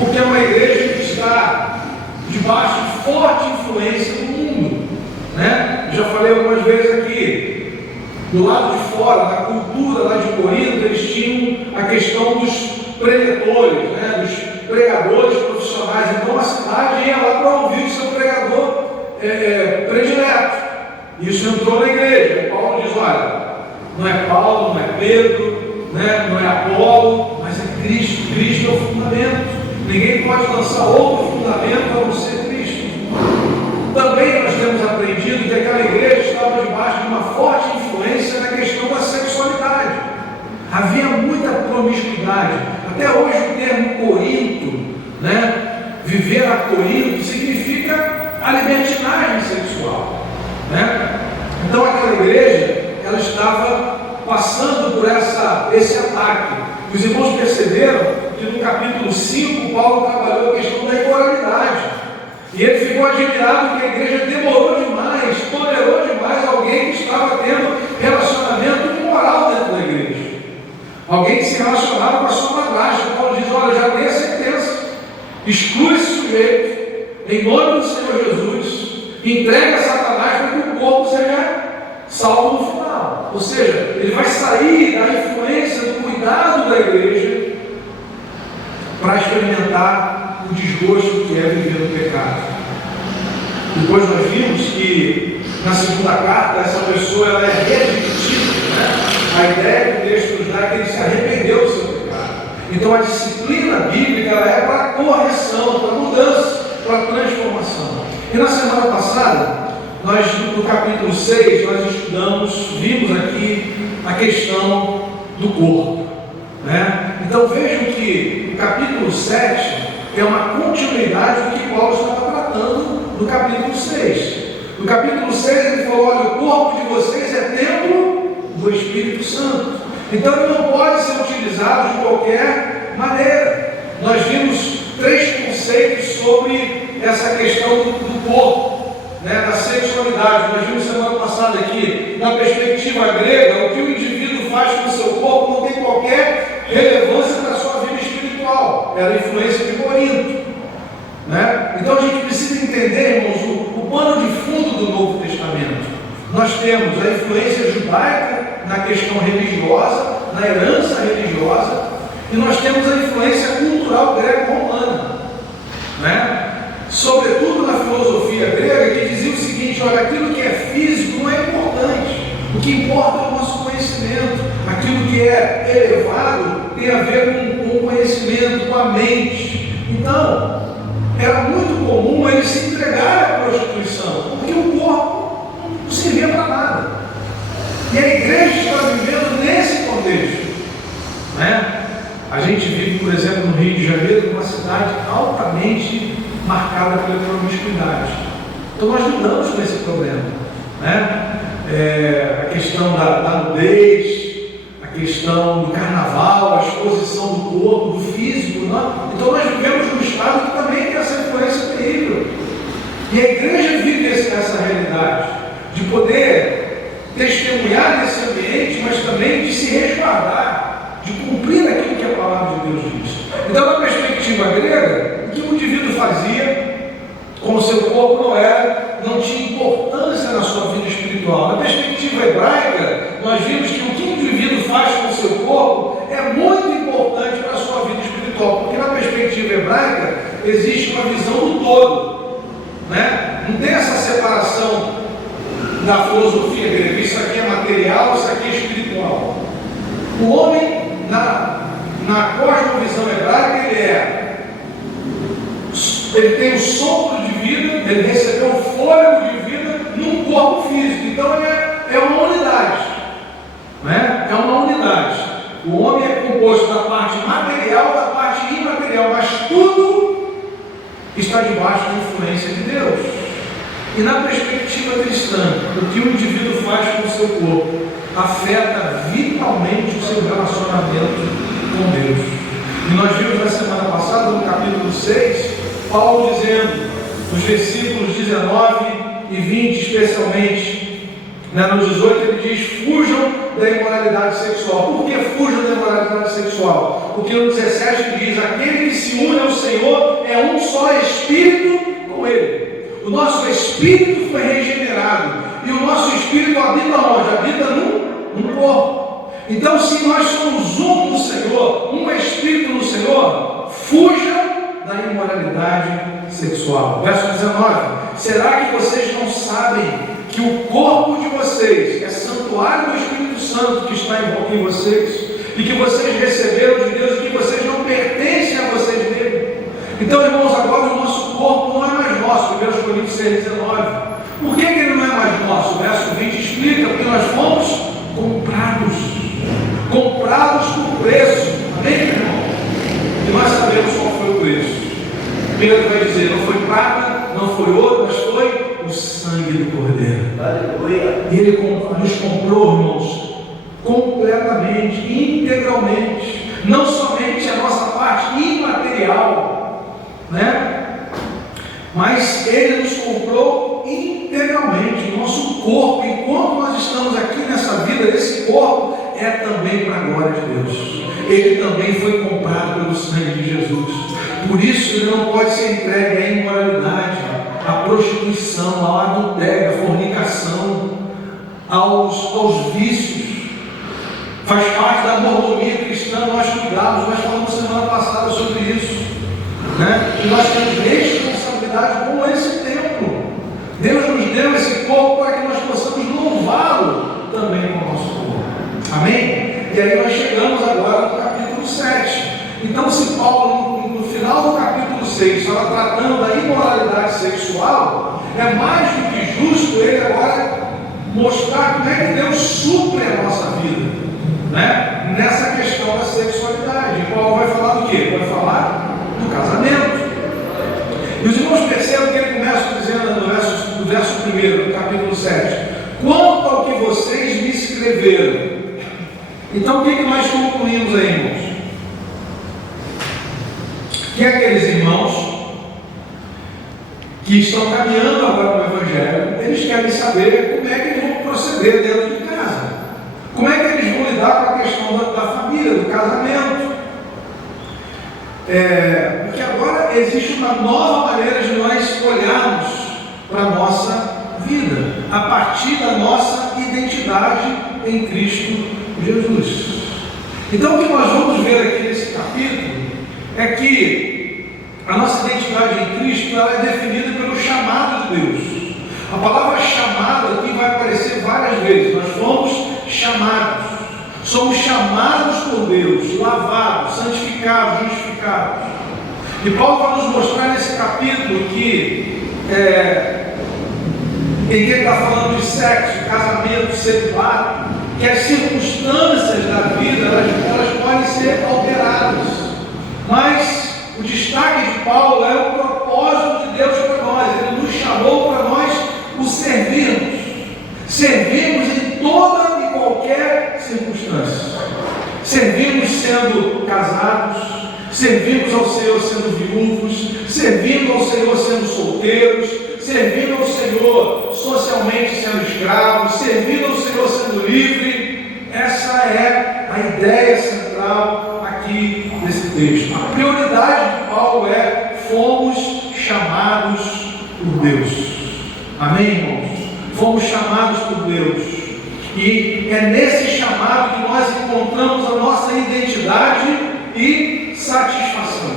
porque é uma igreja que está debaixo de forte influência do mundo, né? Já falei algumas vezes aqui, do lado de fora, da cultura lá de Corinto, eles tinham a questão dos preletores, né? Dos pregadores profissionais. Então a cidade ia lá para ouvir o seu pregador predileto. Isso entrou na igreja. Paulo diz: olha, não é Paulo, não é Pedro, né? Não é Apolo, mas é Cristo. Cristo é o fundamento. Ninguém pode lançar outro fundamento a não ser Cristo. Também nós temos aprendido que aquela igreja estava debaixo de uma forte influência na questão da sexualidade. Havia muita promiscuidade. Até hoje o termo Corinto, né? Viver a Corinto significa a libertinagem sexual, né? Então aquela igreja, ela estava passando por esse ataque. Os irmãos perceberam que no capítulo 5, Paulo trabalhou a questão da imoralidade. E ele ficou admirado que a igreja demorou demais, tolerou demais alguém que estava tendo relacionamento imoral dentro da igreja. Alguém que se relacionava com a sua madrasta. Paulo diz: olha, já dei a sentença, exclui esse sujeito, em nome do Senhor Jesus, entrega a Satanás para que o corpo seja salvo no final. Ou seja, ele vai sair da influência do cuidado da igreja para experimentar o desgosto que é viver no pecado. Depois nós vimos que na segunda carta essa pessoa ela é redimida, né? A ideia que o texto nos dá é que ele se arrependeu do seu pecado. Então a disciplina bíblica ela é para correção, para mudança, para transformação. E na semana passada, nós no capítulo 6, nós vimos aqui a questão do corpo, né? Então vejam que o capítulo 7 é uma continuidade do que Paulo estava tratando no capítulo 6. No capítulo 6 ele falou: olha, o corpo de vocês é templo do Espírito Santo. Então ele não pode ser utilizado de qualquer maneira. Nós vimos 3 conceitos sobre essa questão do corpo, né, da sexualidade. Nós vimos semana passada aqui, na perspectiva grega, o que o indivíduo faz com o seu corpo não tem qualquer relevância para a sua vida espiritual. Era a influência de Corinto, né? Então a gente precisa entender, irmãos, o pano de fundo do Novo Testamento. Nós temos a influência judaica na questão religiosa, na herança religiosa, e nós temos a influência cultural greco-romana, né? Sobretudo na filosofia grega, que dizia o seguinte: olha, aquilo que é físico não é importante, o que importa é o nosso conhecimento, aquilo que é elevado tem a ver com o conhecimento, com a mente. Então, era muito comum eles se entregarem à prostituição, porque o corpo não servia para nada. E a igreja está vivendo nesse contexto, né? A gente vive, por exemplo, no Rio de Janeiro, uma cidade altamente marcada pela promiscuidade. Então nós lidamos com esse problema, né? A questão da nudez, a questão do carnaval, a exposição do corpo, do físico, né? Então nós vivemos num estado que também tem essa influência terrível. E a igreja vive essa realidade de poder testemunhar nesse ambiente, mas também de se resguardar, de cumprir aquilo que a palavra de Deus diz. Então, na perspectiva grega, o que o indivíduo fazia com o seu corpo não tinha importância na sua vida espiritual. Na perspectiva hebraica, nós vimos que o que o indivíduo faz com o seu corpo é muito importante para a sua vida espiritual, porque na perspectiva hebraica existe uma visão do todo, né? Não tem essa separação da filosofia grega: isso aqui é material, isso aqui é espiritual. O homem, na cosmovisão hebraica, ele tem o sopro de vida, ele recebeu o fôlego de vida num corpo físico. Então é uma unidade, né? É uma unidade. O homem é composto da parte material e da parte imaterial, mas tudo está debaixo da influência de Deus. E na perspectiva cristã, o que o indivíduo faz com o seu corpo afeta vitalmente o seu relacionamento com Deus. E nós vimos na semana passada, no capítulo 6, Paulo dizendo, nos versículos 19 e 20 especialmente, né, no 18 ele diz: fujam da imoralidade sexual. Por que fujam da imoralidade sexual? Porque no 17 ele diz: aquele que se une ao Senhor é um só espírito com Ele. O nosso espírito foi regenerado, e o nosso espírito habita onde? Habita num corpo. Então, se nós somos um no Senhor, um espírito no Senhor, fuja da imoralidade sexual. Verso 19: será que vocês não sabem que o corpo de vocês é santuário do Espírito Santo que está em vocês, e que vocês receberam de Deus, e que vocês não pertencem a vocês mesmos? Então, irmãos, agora o nosso corpo não é mais nosso. 1 Coríntios 6,19. Por que ele não é mais nosso? O verso 20 explica: porque nós fomos comprados por preço. Amém, irmão? E nós sabemos qual foi o preço. Pedro vai dizer: não foi prata, não foi ouro, mas foi o sangue do Cordeiro. Aleluia. E ele nos comprou, irmãos, completamente. completamente, integralmente, não somente a nossa parte imaterial, né? Mas Ele nos comprou integralmente, o nosso corpo. Enquanto nós estamos aqui nessa vida, esse corpo é também para a glória de Deus. Ele também foi comprado pelo sangue de Jesus. Por isso ele não pode ser entregue à imoralidade, à prostituição, ao adultério, à fornicação, aos vícios. Faz parte da mordomia cristã nós cuidarmos. Nós falamos semana passada sobre isso, né? E nós temos responsabilidade com esse templo. Deus nos deu esse corpo para que nós possamos louvá-lo também com o nosso corpo. Amém? E aí nós chegamos agora no capítulo 7. Então, se Paulo, no final do capítulo 6, estava tratando da imoralidade sexual, é mais do que justo ele agora mostrar como é que Deus supre a nossa vida, né? Nessa questão da sexualidade. E Paulo vai falar do quê? Vai falar do casamento. E os irmãos percebem que ele começa dizendo no verso 1 do capítulo 7: quanto ao que vocês me escreveram. Então, o que nós concluímos aí, irmãos? Que aqueles irmãos que estão caminhando agora no Evangelho, eles querem saber como é que eles vão proceder dentro de casa. Como é que eles vão lidar com a questão da família, do casamento. Porque agora existe uma nova maneira de nós olharmos para a nossa vida, a partir da nossa identidade em Cristo Jesus. Então, o que nós vamos ver aqui nesse capítulo é que a nossa identidade em Cristo ela é definida pelo chamado de Deus. A palavra chamado aqui vai aparecer várias vezes. Nós fomos chamados, somos chamados por Deus, lavados, santificados, justificados. E Paulo vai nos mostrar nesse capítulo que em que ele está falando de sexo, casamento, celibato, que as circunstâncias da vida elas podem ser alteradas. Mas o destaque de Paulo é o propósito de Deus para nós. Ele nos chamou para nós o servirmos. Servirmos em toda e qualquer circunstância. Servirmos sendo casados, servimos ao Senhor sendo viúvos, servindo ao Senhor sendo solteiros, servindo ao Senhor socialmente sendo escravos, servindo ao Senhor sendo livre. Essa é a ideia central aqui nesse texto. A prioridade de Paulo é: fomos chamados por Deus. Amém, irmãos? Fomos chamados por Deus. E é nesse chamado que nós encontramos a nossa identidade e satisfação.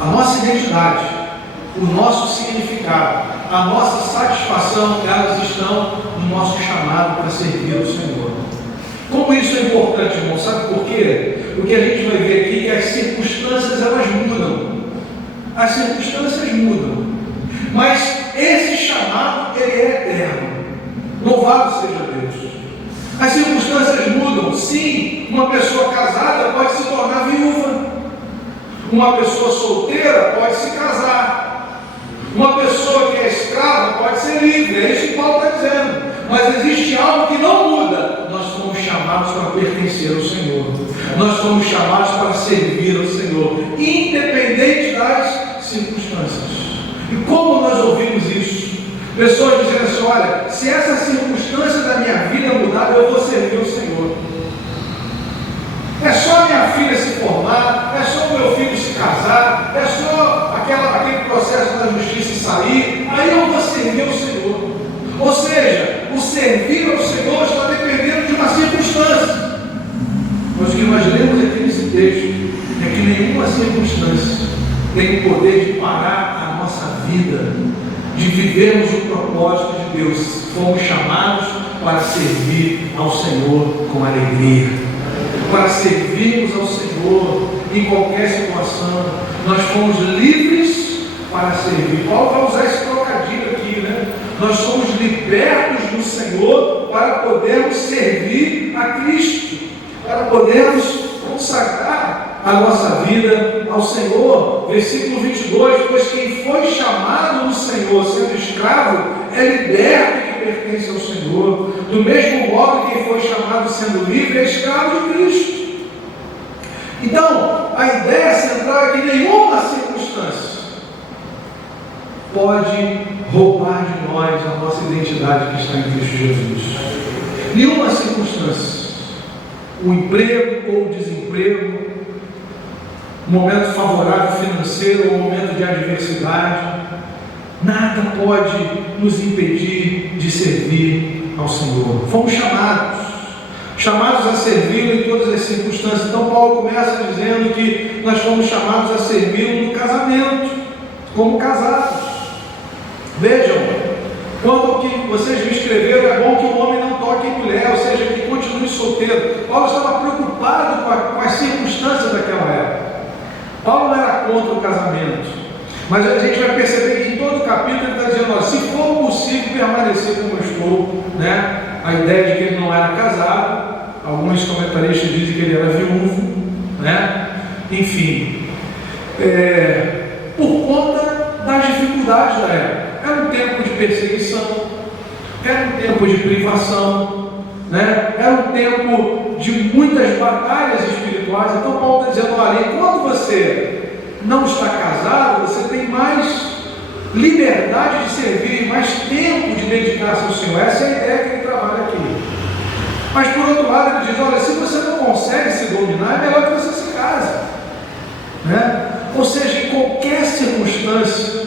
A nossa identidade, o nosso significado, a nossa satisfação, elas estão no nosso chamado para servir ao Senhor. Como isso é importante, irmão? Sabe por quê? Porque a gente vai ver aqui que as circunstâncias elas mudam. As circunstâncias mudam. Mas esse chamado, ele é eterno. Louvado seja Deus. As circunstâncias mudam. Sim, uma pessoa casada pode se tornar viúva. Uma pessoa solteira pode se casar. Uma pessoa que é escrava pode ser livre. É isso que Paulo está dizendo. Mas existe algo que não muda. Nós fomos chamados para pertencer ao Senhor. Nós fomos chamados para servir ao Senhor, independente das circunstâncias. E como nós ouvimos isso? Pessoas dizendo assim: olha, se essa circunstância da minha vida mudar, eu vou servir ao Senhor. É só minha filha se formar, é só meu filho se casar, é só aquele processo da justiça sair, aí eu vou servir ao Senhor. Ou seja, o servir ao Senhor está dependendo de uma circunstância. Mas o que nós lemos aqui nesse texto é que nenhuma circunstância tem o poder de parar a nossa vida, de vivermos o propósito de Deus. Fomos chamados para servir ao Senhor com alegria, para servirmos ao Senhor em qualquer situação. Nós fomos livres para servir. Paulo vai usar esse trocadilho aqui, né? Nós somos libertos do Senhor para podermos servir a Cristo, para podermos consagrar a nossa vida ao Senhor. Versículo 22, pois quem foi chamado do Senhor sendo escravo, é liberto e que pertence ao Senhor. Do mesmo modo, quem foi chamado sendo livre, é escravo de Cristo. Então, a ideia central é que nenhuma circunstância pode roubar de nós a nossa identidade que está em Cristo Jesus. Nenhuma circunstância. O emprego ou o desemprego, um momento favorável financeiro ou um momento de adversidade, nada pode nos impedir de servir ao Senhor. Fomos chamados a servi-lo em todas as circunstâncias. Então Paulo começa dizendo que nós fomos chamados a servi-lo no casamento, como casados. Vejam, quanto ao que vocês me escreveram, é bom que o homem não toque em mulher, ou seja, que continue solteiro. Paulo estava preocupado com as circunstâncias daquela época. Paulo não era contra o casamento, mas a gente vai perceber que em todo o capítulo ele está dizendo, se for possível permanecer como eu estou, né? A ideia de que ele não era casado, alguns comentaristas dizem que ele era viúvo, né? Enfim, por conta das dificuldades da época. Era um tempo de perseguição, era um tempo de privação, né? Era um tempo de muitas batalhas espirituais. Então Paulo está dizendo, olha, enquanto você não está casado, você tem mais liberdade de servir, mais tempo de dedicar-se ao Senhor. Essa é a ideia que ele trabalha aqui. Mas por outro lado ele diz, olha, se você não consegue se dominar, é melhor que você se case, né? Ou seja, em qualquer circunstância,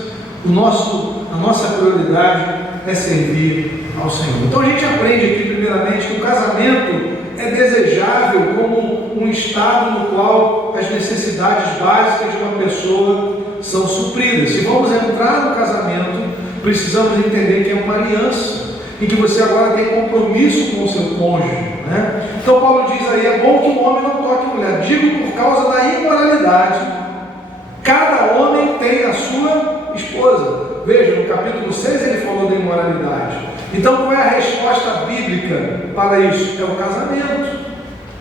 a nossa prioridade é servir ao Senhor. Então a gente aprende aqui primeiramente que o casamento é desejável como um estado no qual as necessidades básicas de uma pessoa são supridas. Se vamos entrar no casamento, precisamos entender que é uma aliança, em que você agora tem compromisso com o seu cônjuge, né? Então Paulo diz aí, é bom que o homem não toque mulher. Digo por causa da imoralidade. Cada homem tem a sua esposa. Veja, no capítulo 6 ele falou da imoralidade. Então qual é a resposta bíblica para isso? É o casamento,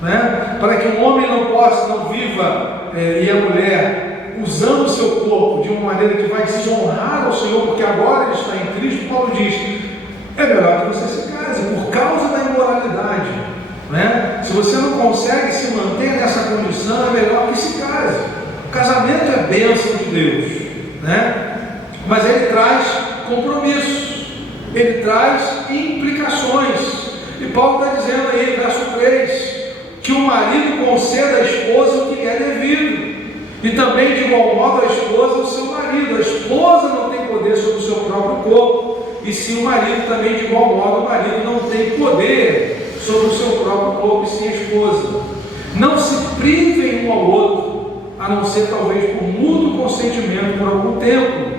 né? Para que o homem não viva e a mulher usando o seu corpo de uma maneira que vai desonrar ao Senhor, porque agora ele está em Cristo. Paulo diz, é melhor que você se case por causa da imoralidade, né? Se você não consegue se manter nessa condição, é melhor que se case. O casamento é bênção de Deus, né? Mas ele traz compromissos, ele traz implicações. E Paulo está dizendo aí, verso 3, que o marido conceda à esposa o que é devido, e também de igual modo a esposa o seu marido. A esposa não tem poder sobre o seu próprio corpo, e sim o marido também de igual modo, o marido não tem poder sobre o seu próprio corpo, e sim a esposa. Não se privem um ao outro, a não ser talvez por mútuo consentimento por algum tempo,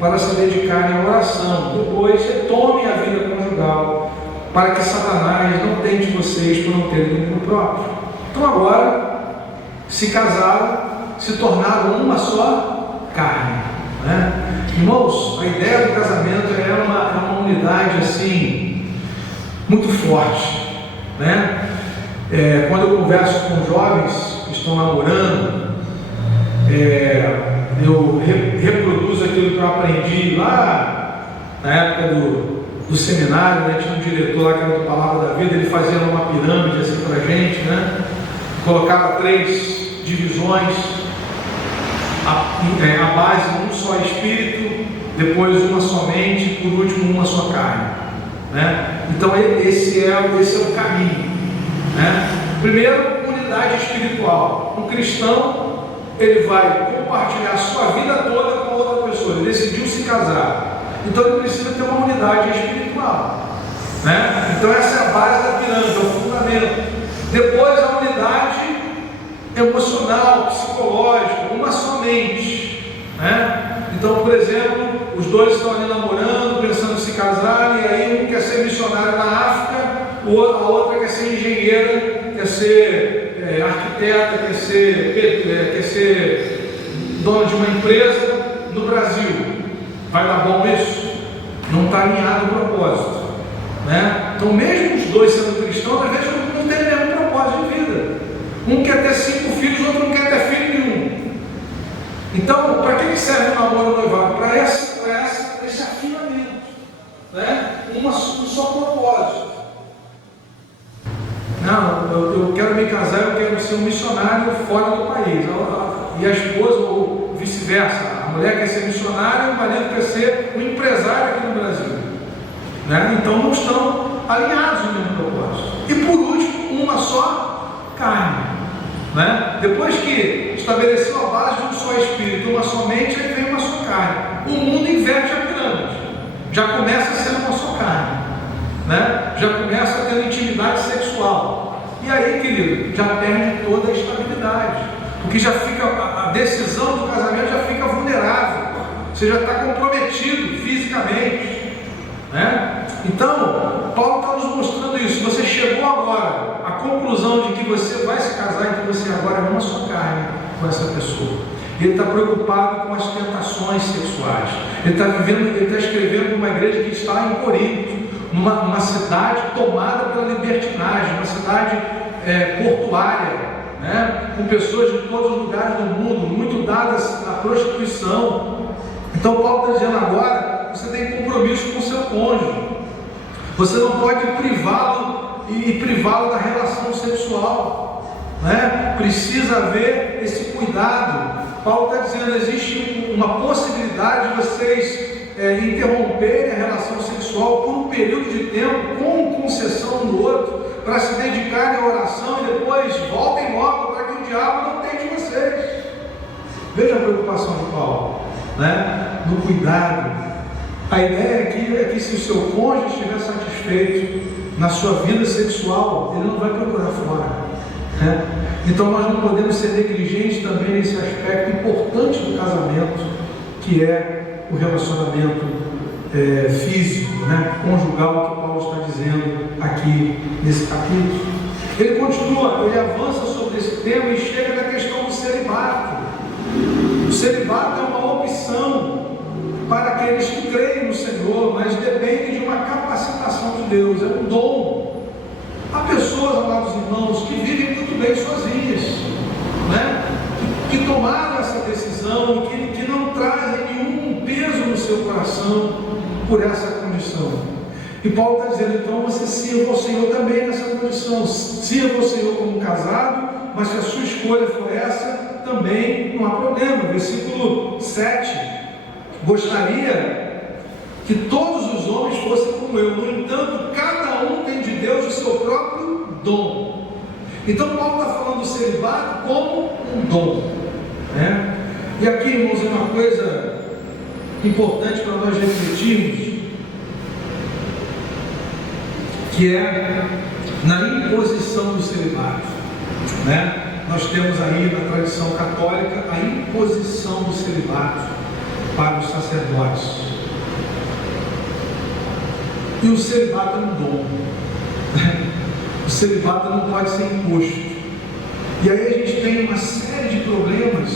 para se dedicarem à oração. Depois retomem a vida conjugal, para que Satanás não tente vocês por não terem domínio próprio. Então agora, se casaram, se tornaram uma só carne, né? Irmãos, a ideia do casamento é uma unidade assim, muito forte, né? Quando eu converso com jovens que estão namorando, eu reproduzo aquilo que eu aprendi lá na época do seminário, né? Tinha um diretor lá que era do Palavra da Vida, ele fazia uma pirâmide assim para a gente, né? Colocava 3 divisões, a base, um só espírito, depois uma só mente, por último uma só carne, né? Então esse é o caminho, né? Primeiro, unidade espiritual. Um cristão, ele vai compartilhar a sua vida toda com outra pessoa. Ele decidiu se casar, então ele precisa ter uma unidade espiritual, né? Então essa é a base da pirâmide, é o fundamento. Depois a unidade emocional, psicológica, uma só mente, né? Então, por exemplo, os dois estão ali namorando, pensando em se casar, e aí um quer ser missionário na África, a outra quer ser engenheira, quer ser arquiteta, quer ser dona de uma empresa no Brasil. Vai dar bom isso? Não está alinhado o propósito, né? Então, mesmo os dois sendo cristãos, às vezes não tem o mesmo propósito de vida. Um quer ter 5 filhos, outro não quer ter filho Então, para que serve o namoro noivado? Para esse afinamento, né? Um só propósito. Não, eu quero me casar, eu quero ser um missionário fora do país. E a esposa, ou vice-versa, a mulher quer ser missionária, o marido quer ser um empresário aqui no Brasil. Né? Então não estão alinhados no mesmo propósito. E por último, uma só carne. Né? Depois que estabeleceu a base de um só espírito, uma só mente, aí vem uma só carne. O mundo inverte a pirâmide. Já começa sendo uma só carne. Né? Já começa tendo intimidade sexual. E aí, querido, já perde toda a estabilidade. Porque já fica, a decisão do casamento já fica vulnerável. Você já está comprometido fisicamente. Né? Então, Paulo está nos mostrando isso. Você chegou agora à conclusão de que você vai se casar e que você agora é uma só carne com essa pessoa. Ele está preocupado com as tentações sexuais. Ele está escrevendo uma igreja que está em Corinto, uma cidade tomada pela libertinagem, uma cidade portuária, né? Com pessoas de todos os lugares do mundo, muito dadas à prostituição. Então Paulo está dizendo agora, você tem compromisso com o seu cônjuge. Você não pode privá-lo e privá-lo da relação sexual, né? Precisa haver esse cuidado. Paulo está dizendo, existe uma possibilidade de vocês interromperem a relação sexual por um período de tempo, com concessão um do outro, para se dedicarem à oração e depois voltem logo para que o diabo não tente vocês. Veja a preocupação de Paulo, né? No cuidado. A ideia aqui é que se o seu cônjuge estiver satisfeito na sua vida sexual, ele não vai procurar fora, né? Então nós não podemos ser negligentes também nesse aspecto importante do casamento, que é o relacionamento físico, né? Conjugal, que Paulo está dizendo aqui nesse capítulo. Ele continua, ele avança sobre esse tema e chega na questão do celibato. O celibato é uma opção para aqueles que creem no Senhor, mas depende de uma capacitação de Deus, é um dom. Há pessoas, amados irmãos, que vivem muito bem sozinhas, né? que tomaram essa decisão e que não trazem nenhum peso no seu coração por essa condição. E Paulo está dizendo, então você sirva ao Senhor também nessa condição, sirva ao Senhor como casado, mas se a sua escolha for essa, também não há problema. Versículo 7, gostaria que todos os homens fossem como eu, no entanto, cada um tem de Deus o seu próprio dom. Então Paulo está falando do celibato como um dom, né? E aqui, irmãos, é uma coisa importante para nós refletirmos, que é na imposição do celibato, né? Nós temos aí na tradição católica a imposição do celibato para os sacerdotes. E o celibato é um dom. O celibato não pode ser imposto. E aí a gente tem uma série de problemas,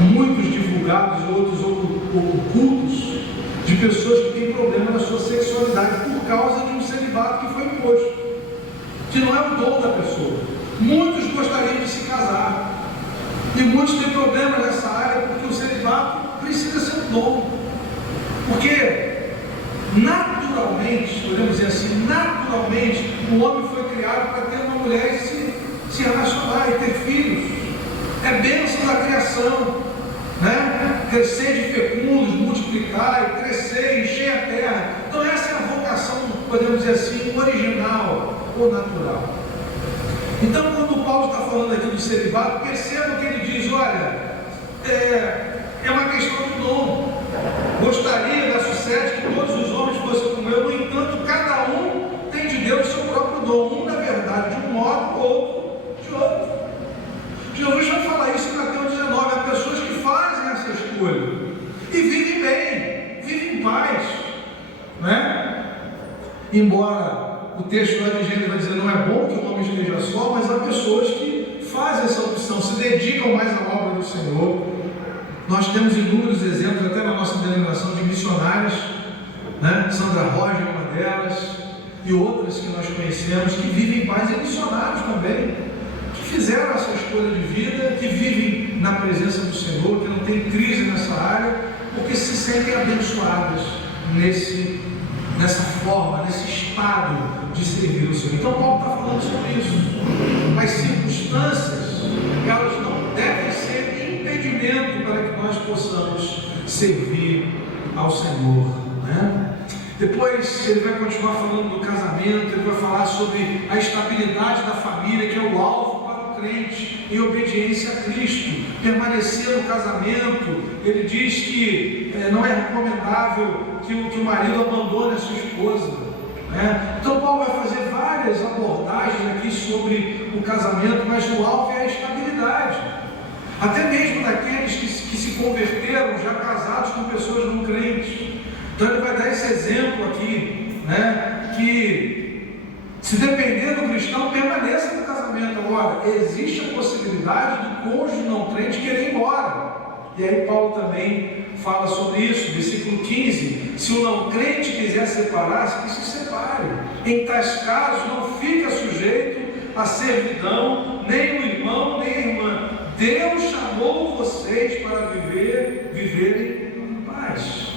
muitos divulgados e outros ocultos, de pessoas que têm problema na sua sexualidade por causa de um celibato que foi imposto, que não é o dom da pessoa. Muitos gostariam de se casar, e muitos têm problemas nessa área porque o celibato precisa ser um dom. Porque naturalmente, podemos dizer assim, naturalmente, o homem foi criado para ter uma mulher e se relacionar e ter filhos. É bênção da criação, né? Crescer de fecundos, multiplicar, e crescer, encher a terra. Então essa é a vocação, podemos dizer assim, original ou natural. Então quando Paulo está falando aqui do celibato, perceba que ele diz, olha, é uma questão de dom. Gostaria, verso 7, que todos os homens fossem como eu, no entanto, cada um tem de Deus o seu próprio dom, um na verdade de um modo, outro de outro. Jesus vai falar isso em Mateus 19, há pessoas que fazem essa escolha e vivem bem, vivem em paz, né? Embora o texto lá de Gênesis vai dizer, não é bom que o homem esteja só, mas há pessoas que fazem essa opção, se dedicam mais à obra do Senhor. Nós temos inúmeros exemplos, até na nossa denominação, de missionários, né? Sandra Roger é uma delas, e outras que nós conhecemos, que vivem em paz, e missionários também, que fizeram essa escolha de vida, que vivem na presença do Senhor, que não tem crise nessa área, porque se sentem abençoadas nessa forma, nesse estado de servir o Senhor. Então Paulo está falando sobre isso. As circunstâncias, elas não devem ser impedimento para que nós possamos servir ao Senhor, né? Depois ele vai continuar falando do casamento, ele vai falar sobre a estabilidade da família, que é o alvo para o crente, em obediência a Cristo, permanecer no casamento. Ele diz que não é recomendável que o marido abandone a sua esposa, né? Então Paulo vai fazer várias abordagens aqui sobre o casamento, mas o alvo é a estabilidade, até mesmo daqueles que se converteram já casados com pessoas não crentes. Então ele vai dar esse exemplo aqui, né, que se depender do cristão, permaneça no casamento. Agora, existe a possibilidade do cônjuge não crente querer ir embora. E aí Paulo também fala sobre isso, versículo 15: se o não crente quiser separar-se, que se separe. Em tais casos não fica sujeito à servidão, nem o irmão, nem a irmã. Deus chamou vocês para viverem em paz.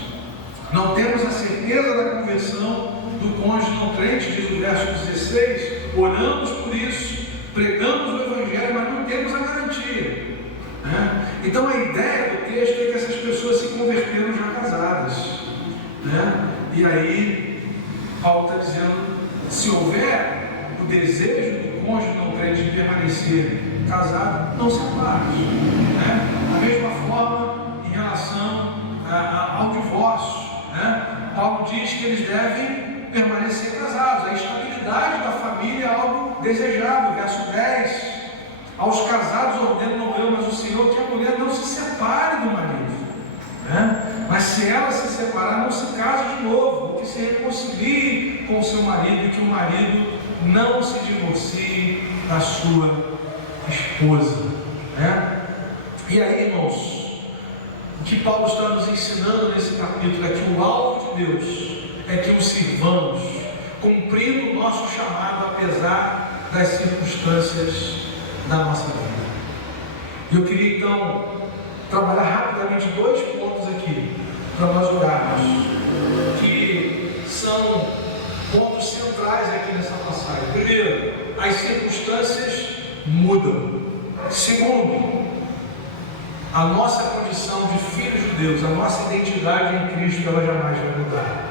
Não temos a certeza da conversão do cônjuge não crente, diz o verso 16, oramos por isso, pregamos o Evangelho, mas não temos a garantia, né? Então a ideia do texto é que essas pessoas se converteram já casadas, né? E aí Paulo está dizendo, se houver o desejo do cônjuge não crente de permanecer casado, não se aparte, né? Da mesma forma em relação ao divórcio, né? Paulo diz que eles devem permanecer casados. A estabilidade da família é algo desejável. Verso 10: aos casados ordeno não eu, mas o Senhor, que a mulher não se separe do marido, né? Mas se ela se separar, não se case de novo, que se reconcilie com o seu marido, e que o marido não se divorcie da sua esposa, né? E aí, irmãos, o que Paulo está nos ensinando nesse capítulo é que o alvo de Deus é que o sirvamos, cumprindo o nosso chamado, apesar das circunstâncias da nossa vida. E eu queria então trabalhar rapidamente 2 pontos aqui, para nós orarmos, que são pontos centrais aqui nessa passagem. Primeiro, as circunstâncias mudam. Segundo, a nossa condição de filhos de Deus, a nossa identidade em Cristo, ela jamais vai mudar.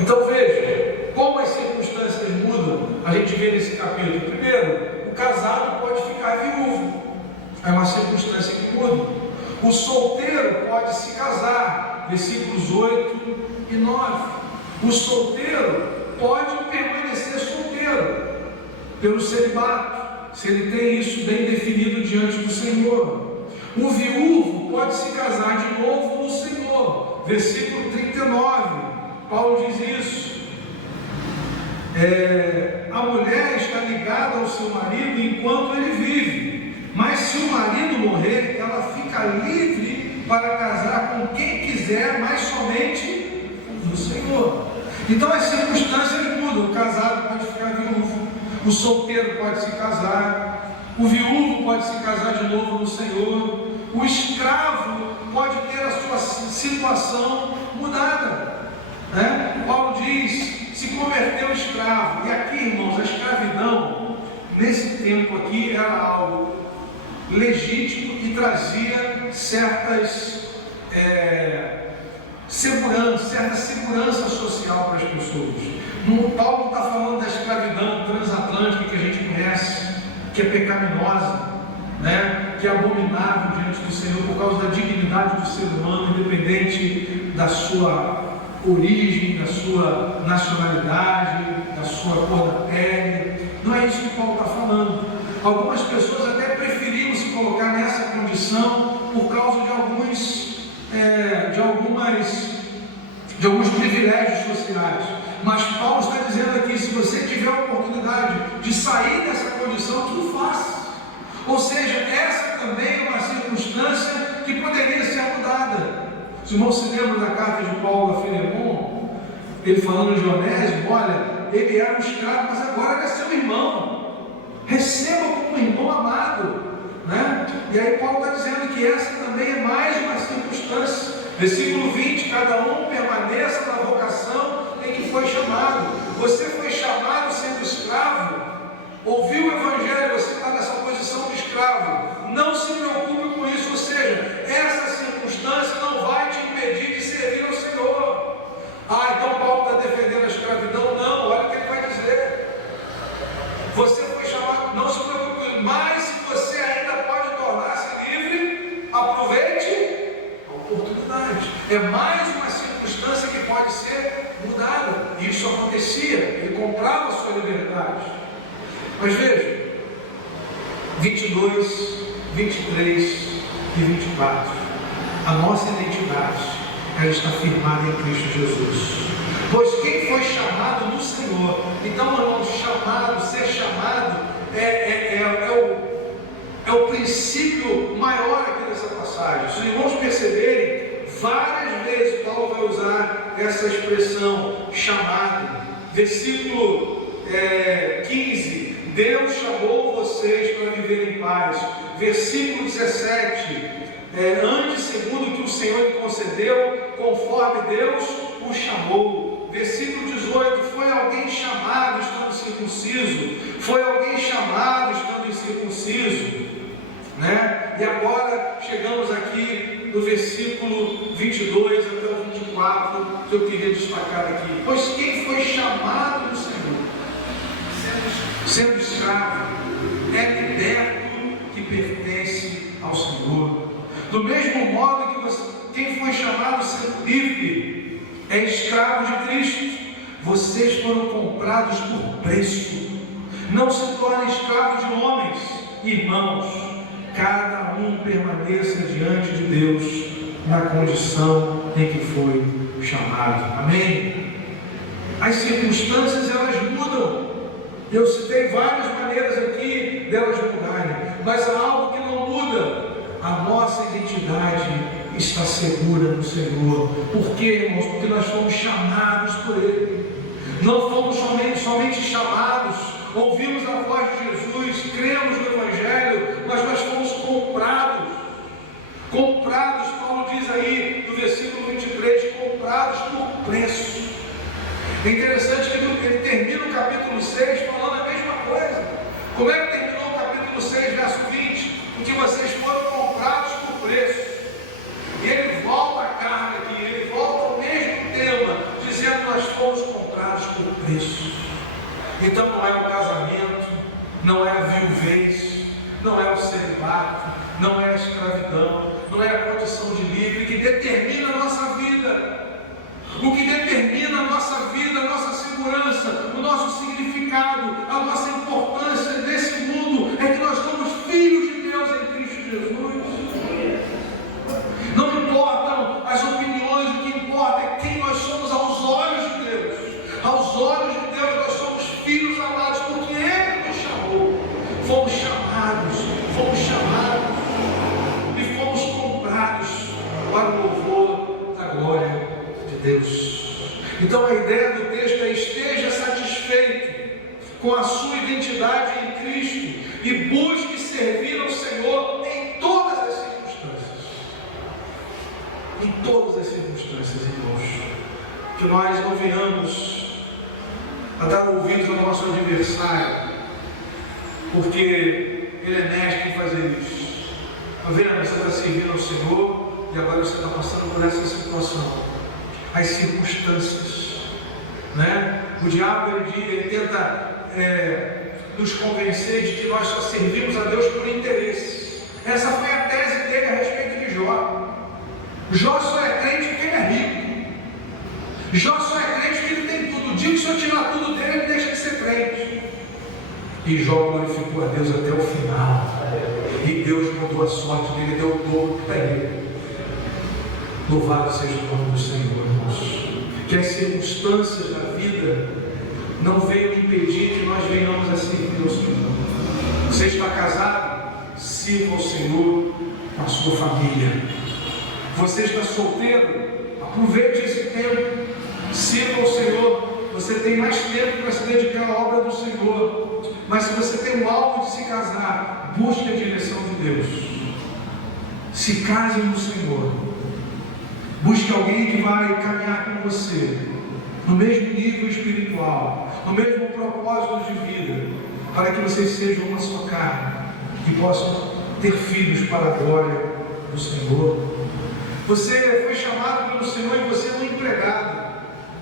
Então veja, como as circunstâncias mudam, a gente vê nesse capítulo. Primeiro, o casado pode ficar viúvo, é uma circunstância que muda. O solteiro pode se casar, versículos 8 e 9. O solteiro pode permanecer solteiro, pelo celibato, se ele tem isso bem definido diante do Senhor. O viúvo pode se casar de novo no Senhor, versículo 39, Paulo diz isso. A mulher está ligada ao seu marido enquanto ele vive, mas se o marido morrer, ela fica livre para casar com quem quiser, mas somente no Senhor. Então as circunstâncias mudam. O casado pode ficar viúvo, o solteiro pode se casar, o viúvo pode se casar de novo no Senhor, o escravo pode ter a sua situação mudada, né? Paulo diz, se converteu escravo. E aqui, irmãos, a escravidão, nesse tempo aqui, era algo legítimo e trazia certa segurança social para as pessoas. Paulo está falando da escravidão transatlântica que a gente conhece, que é pecaminosa, né? Que é abominável diante do Senhor por causa da dignidade do ser humano, independente da sua origem, da sua nacionalidade, da sua cor da pele. Não é isso que Paulo está falando. Algumas pessoas até preferiam se colocar nessa condição por causa de alguns privilégios sociais. Mas Paulo está dizendo aqui, se você tiver a oportunidade de sair dessa condição, tudo faça. Ou seja, essa também é uma circunstância que poderia ser mudada. Os irmãos se lembram da carta de Paulo a Filemon, ele falando de Onésimo, olha, ele era um escravo, mas agora ele é seu irmão. Receba como um irmão amado, né? E aí Paulo está dizendo que essa também é mais uma circunstância. Versículo 20: cada um permaneça na vocação em que foi chamado. Você foi chamado sendo escravo, ouviu o Evangelho, você está nessa posição de escravo. Não se preocupe com isso, ou seja, essa circunstância não vai te impedir de servir ao Senhor. Então Paulo está defendendo a escravidão? Não, olha o que ele vai dizer. Você foi chamado, não se preocupe, mas se você ainda pode tornar-se livre, aproveite a oportunidade. É mais uma circunstância que pode ser mudada. E isso acontecia, ele comprava a sua liberdade. Mas veja, 22, 23 e 24, a nossa identidade, ela está firmada em Cristo Jesus. Pois quem foi chamado no Senhor, então, irmãos, ser chamado é o princípio maior aqui dessa passagem. Se os irmãos perceberem, várias vezes Paulo vai usar essa expressão chamado. Versículo 15: Deus chamou vocês para viver em paz. Versículo 17: ande segundo o que o Senhor lhe concedeu, conforme Deus o chamou. Versículo 18: foi alguém chamado estando circunciso, foi alguém chamado estando incircunciso, né? E agora chegamos aqui no versículo 22 até o 24, que eu queria destacar aqui. Pois quem foi chamado do Senhor, sendo escravo, é liberto que pertence ao Senhor. Do mesmo modo que quem foi chamado sendo livre é escravo de Cristo. Vocês foram comprados por preço. Não se tornem escravos de homens. Irmãos, cada um permaneça diante de Deus na condição em que foi chamado. Amém? As circunstâncias, elas mudam. Eu citei várias maneiras aqui delas mudarem, mas há algo que não muda. A nossa identidade está segura no Senhor. Por quê, irmãos? Porque nós fomos chamados por Ele. Não fomos somente chamados, ouvimos a voz de Jesus, cremos no Evangelho, mas nós fomos comprados. Comprados, Paulo diz aí no versículo 23, comprados por preço. É interessante que ele termina o capítulo 6 falando a mesma coisa. Como é que terminou o capítulo 6, verso 20? Porque vocês foram comprados por preço. E ele volta a carga aqui, ele volta ao mesmo tema, dizendo que nós fomos comprados por preço. Então não é o casamento, não é a viuvez, não é o celibato, não é a escravidão, não é a condição de livre que determina a nossa vida. O que determina a nossa vida, a nossa segurança, o nosso significado, a nossa importância nesse mundo é que nós somos filhos de Deus em Cristo Jesus. Não importam as opiniões, o que importa é quem nós somos aos olhos de Deus. Aos olhos de Deus nós somos filhos amados, porque Ele nos chamou. Fomos chamados e fomos comprados para o louvor da glória de Deus. Então a ideia do texto é: esteja satisfeito com a sua identidade em Cristo e busque servir ao Senhor em todas as circunstâncias. Em todas as circunstâncias, irmãos. Que nós não venhamos a dar ouvidos ao nosso adversário, porque ele é mestre em fazer isso. Está vendo? Você está servindo ao Senhor e agora você está passando por essa situação. As circunstâncias, né? O diabo ele tenta nos convencer de que nós só servimos a Deus por interesse. Essa foi a tese dele a respeito de Jó. Jó só é crente porque ele é rico. Jó só é crente porque ele tem tudo. O dia que se eu tirar tudo dele, ele deixa de ser crente. E Jó glorificou a Deus até o final. E Deus mudou a sorte dele, deu o dobro para ele. Louvado seja o nome do Senhor, irmãos. Que as circunstâncias da vida não venham impedir que nós venhamos a servir ao Senhor. Você está casado? Sirva ao Senhor com a sua família. Você está solteiro? Aproveite esse tempo. Sirva ao Senhor. Você tem mais tempo para se dedicar à obra do Senhor. Mas se você tem o alvo de se casar, busque a direção de Deus. Se case no Senhor. Busque alguém que vai caminhar com você no mesmo nível espiritual, no mesmo propósito de vida, para que vocês sejam uma só carne e possam ter filhos para a glória do Senhor. Você foi chamado pelo Senhor e você é um empregado.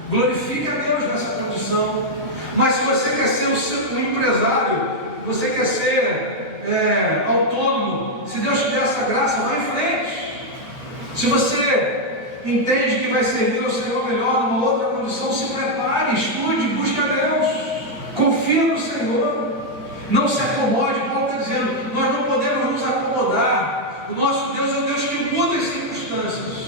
Glorifique a Deus nessa condição. Mas se você quer ser um empresário, você quer ser autônomo, se Deus te der essa graça, vá em frente. Se você entende que vai servir ao Senhor melhor numa outra condição, se prepare, estude, busque a Deus, confia no Senhor, não se acomode. Paulo está dizendo, nós não podemos nos acomodar. O nosso Deus é um Deus que muda as circunstâncias.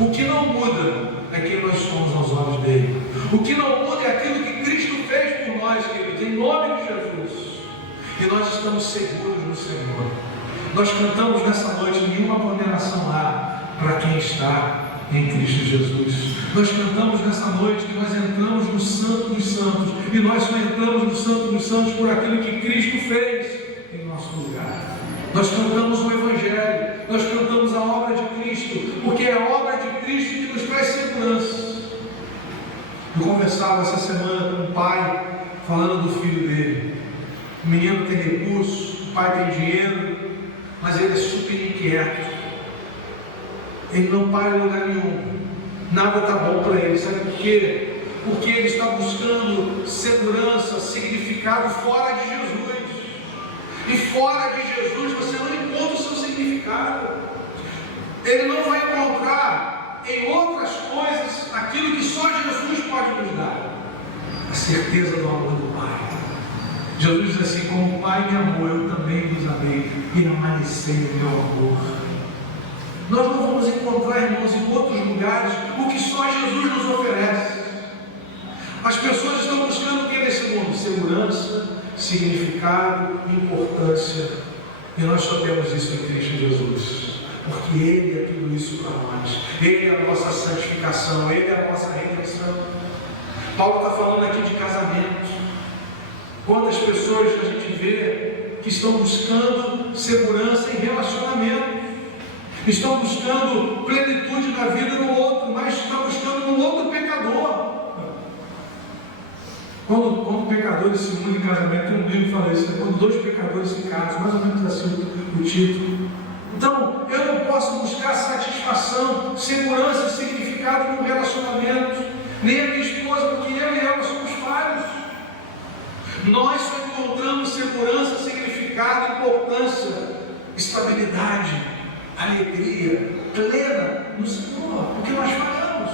O que não muda é quem nós somos aos olhos dele. O que não muda é aquilo que Cristo fez por nós, queridos, em nome de Jesus. E nós estamos seguros no Senhor. Nós cantamos nessa noite, nenhuma condenação há para quem está em Cristo Jesus. Nós cantamos nessa noite que nós entramos no Santo dos Santos, e nós só entramos no Santo dos Santos por aquilo que Cristo fez em nosso lugar. Nós cantamos o Evangelho, nós cantamos a obra de Cristo, porque é a obra de Cristo que nos traz segurança. Eu conversava essa semana com um pai, falando do filho dele. O menino tem recurso, o pai tem dinheiro, mas ele é super inquieto. Ele não para em lugar nenhum. Nada está bom para ele. Sabe por quê? Porque ele está buscando segurança, significado fora de Jesus. E fora de Jesus você não encontra o seu significado. Ele não vai encontrar em outras coisas aquilo que só Jesus pode nos dar. A certeza do amor do Pai. Jesus diz assim, como o Pai me amou, eu também vos amei, e permanecei no meu amor. Nós não vamos encontrar, irmãos, em outros lugares o que só Jesus nos oferece. As pessoas estão buscando o que nesse mundo? Segurança, significado, importância. E nós só temos isso em Cristo Jesus. Porque Ele é tudo isso para nós. Ele é a nossa santificação, Ele é a nossa redenção. Paulo está falando aqui de casamento. Quantas pessoas a gente vê que estão buscando segurança em relacionamento, estão buscando plenitude na vida no outro, mas estão buscando no outro pecador. Quando pecadores se unem em casamento, tem um livro que fala isso, quando dois pecadores se casam, mais ou menos assim o título. Então, eu não posso buscar satisfação, segurança, significado no relacionamento, nem a minha esposa, porque eu e ela somos falhos. Nós só encontramos segurança, significado, importância, estabilidade, alegria plena no Senhor, porque nós falhamos.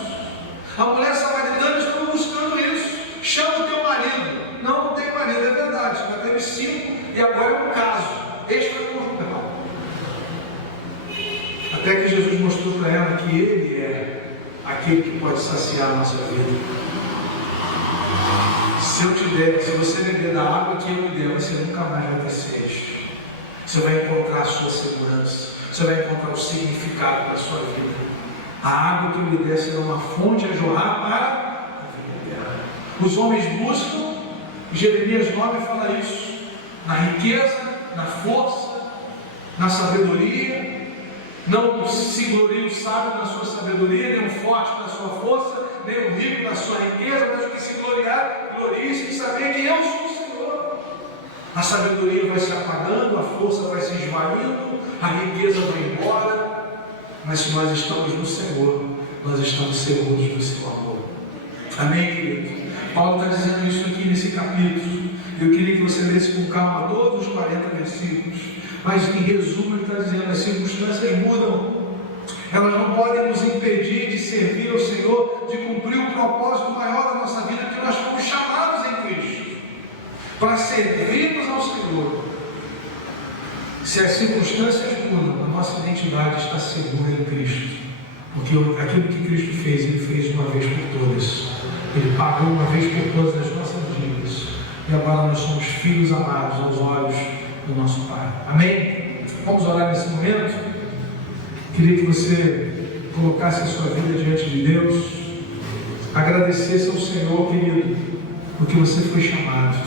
A mulher samaritana está buscando isso. Chama o teu marido. Não tem marido, é verdade. Já teve 5 e agora é um caso extraconjugal. Até que Jesus mostrou para ela que Ele é aquele que pode saciar a nossa vida. Se eu te der, se você beber da água que eu me der, você nunca mais vai ter sede. Você vai encontrar a sua segurança. Você vai encontrar o significado para a sua vida. A água que eu lhe der será uma fonte a jorrar para a vida eterna. Os homens buscam, Jeremias 9 fala isso, na riqueza, na força, na sabedoria. Não se glorie o sábio na sua sabedoria, nem o forte na sua força, nem o rico na sua riqueza, mas o que se gloriar, glorie-se em saber que eu sou o Senhor. A sabedoria vai se apagando, a força vai se esvaindo, a riqueza vai embora, mas se nós estamos no Senhor, nós estamos seguros do seu amor. Amém, querido? Paulo está dizendo isso aqui nesse capítulo. Eu queria que você lesse com calma todos os 40 versículos, mas em resumo ele está dizendo, as circunstâncias mudam, elas não podem nos impedir de servir ao Senhor, de cumprir o propósito maior da nossa vida, que nós fomos chamados em Cristo, para servirmos ao Senhor. Se as circunstâncias mudam, a nossa identidade está segura em Cristo, porque aquilo que Cristo fez, Ele fez uma vez por todas. Ele pagou uma vez por todas as nossas dívidas, e agora nós somos filhos amados aos olhos do nosso Pai. Amém? Vamos orar nesse momento. Queria que você colocasse a sua vida diante de Deus, agradecesse ao Senhor, querido, porque você foi chamado.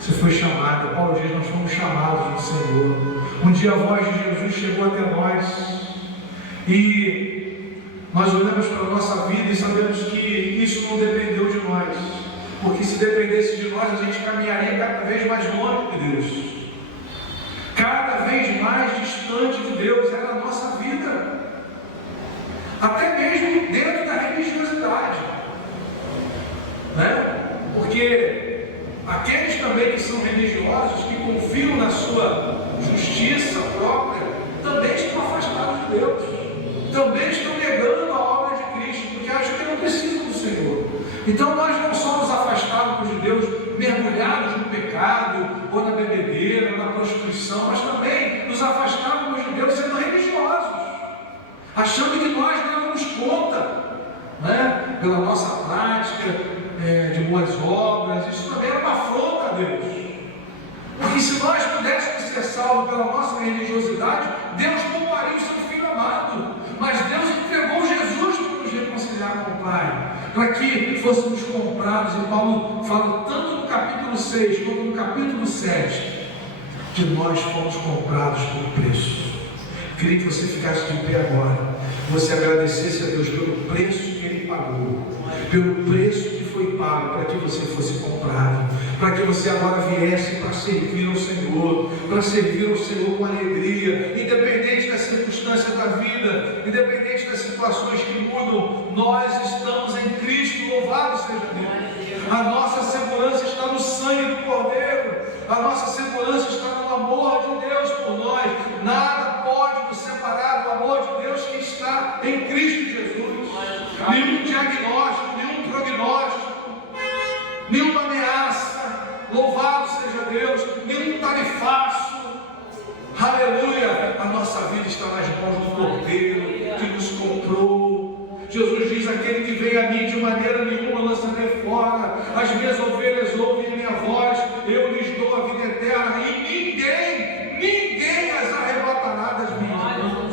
Se Você foi chamada. Paulo diz: nós fomos chamados do Senhor. Um dia a voz de Jesus chegou até nós e nós olhamos para a nossa vida e sabemos que isso não dependeu de nós, porque se dependesse de nós, a gente caminharia cada vez mais longe de Deus, cada vez mais distante de Deus. Era a nossa vida, até mesmo dentro da religiosidade, né? Porque aqueles também que são religiosos, que confiam na sua justiça própria, também estão afastados de Deus, também estão negando a obra de Cristo, porque acham que não precisam do Senhor. Então nós não somos afastados de Deus, mergulhados no pecado, ou na bebedeira, ou na prostituição, mas também nos afastamos de Deus sendo religiosos, achando que nós damos conta, né? Pela nossa prática de boas obras. Isso também é uma afronta a Deus, porque se nós pudéssemos ser salvos pela nossa religiosidade, Deus pouparia o seu Filho amado, mas Deus entregou Jesus para nos reconciliar com o Pai, para que fôssemos comprados. E Paulo fala tanto no capítulo 6 quanto no capítulo 7 que nós fomos comprados por preço. Queria que você ficasse de pé agora, você agradecesse a Deus pelo preço que Ele pagou, pelo preço que foi pago para que você fosse comprado, para que você agora viesse para servir ao Senhor, para servir ao Senhor com alegria, independente das circunstâncias da vida, independente das situações que mudam. Nós estamos em Cristo, louvado seja Deus. A nossa segurança está no sangue do Cordeiro, a nossa segurança está no amor de Deus por nós. Nada pode nos separar do amor de Deus que está em Cristo Jesus. Nenhum diagnóstico, nenhum prognóstico, nenhuma ameaça, louvado seja Deus, nenhum tarifaço, aleluia. A nossa vida está nas mãos do Cordeiro que nos comprou. Jesus diz: aquele que vem a mim de maneira nenhuma lançarei fora. As minhas ovelhas ouvem a minha voz, eu lhes dou a vida eterna, e ninguém as arrebatará das minhas mãos.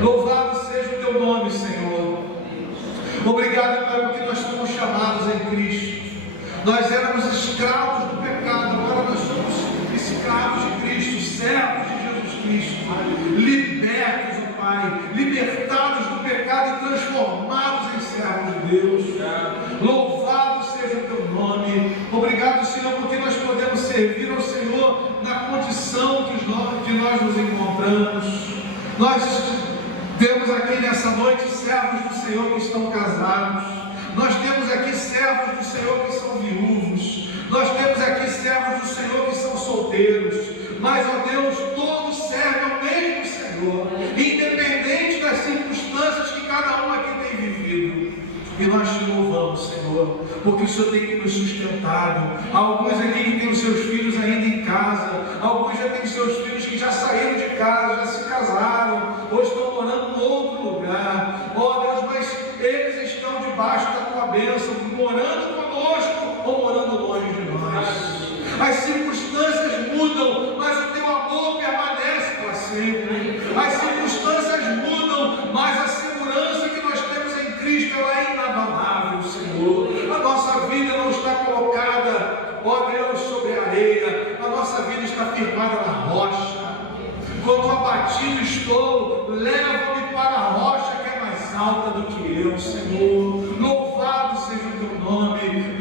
Louvado seja o teu nome, Senhor. Obrigado, Pai, porque nós fomos chamados em Cristo. Nós éramos escravos do pecado, agora nós somos escravos de Cristo, servos de Jesus Cristo, libertos, ó Pai, libertados do pecado e transformados em servos de Deus. Louvado seja o teu nome. Obrigado, Senhor, porque nós podemos servir ao Senhor na condição que nós nos encontramos. Nós temos aqui nessa noite servos do Senhor que estão casados. Nós temos aqui servos do Senhor que são viúvos. Nós temos aqui servos do Senhor que são solteiros. Mas, ó Deus, todos servem ao mesmo Senhor, independente das circunstâncias que cada um aqui tem vivido. E nós te louvamos, Senhor, porque o Senhor tem nos sustentado. Há alguns aqui que têm os seus filhos ainda em casa, alguns já têm os seus filhos que já saíram de casa, já se casaram, ou estão morando em outro lugar. Ó Deus, mas eles estão debaixo da tua bênção, morando conosco ou morando longe de nós. As circunstâncias mudam, mas o teu amor permanece para sempre. As circunstâncias mudam, mas a segurança que nós temos em Cristo, ela é inabalável, Senhor. A nossa vida não está colocada, ó Deus, sobre a areia. A nossa vida está firmada na rocha. Quando abatido estou, leva-me para a rocha que é mais alta do que eu, Senhor. Louvado seja o teu nome,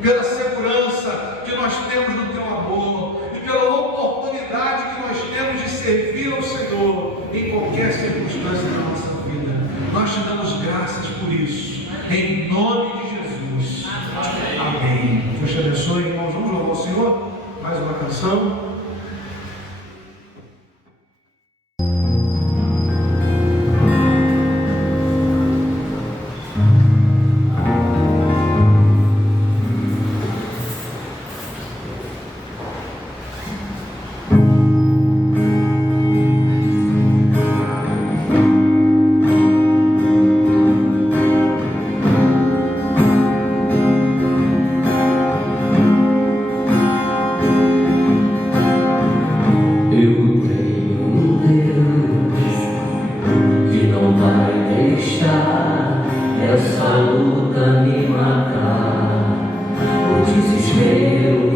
pela segurança que nós temos no teu amor e pela oportunidade que nós temos de servir ao Senhor em qualquer circunstância da nossa vida. Nós te damos graças por isso, em nome de Jesus. Amém. Deus te abençoe, irmãos. Vamos louvar o Senhor? Mais uma canção. Essa luta me matar, o desespero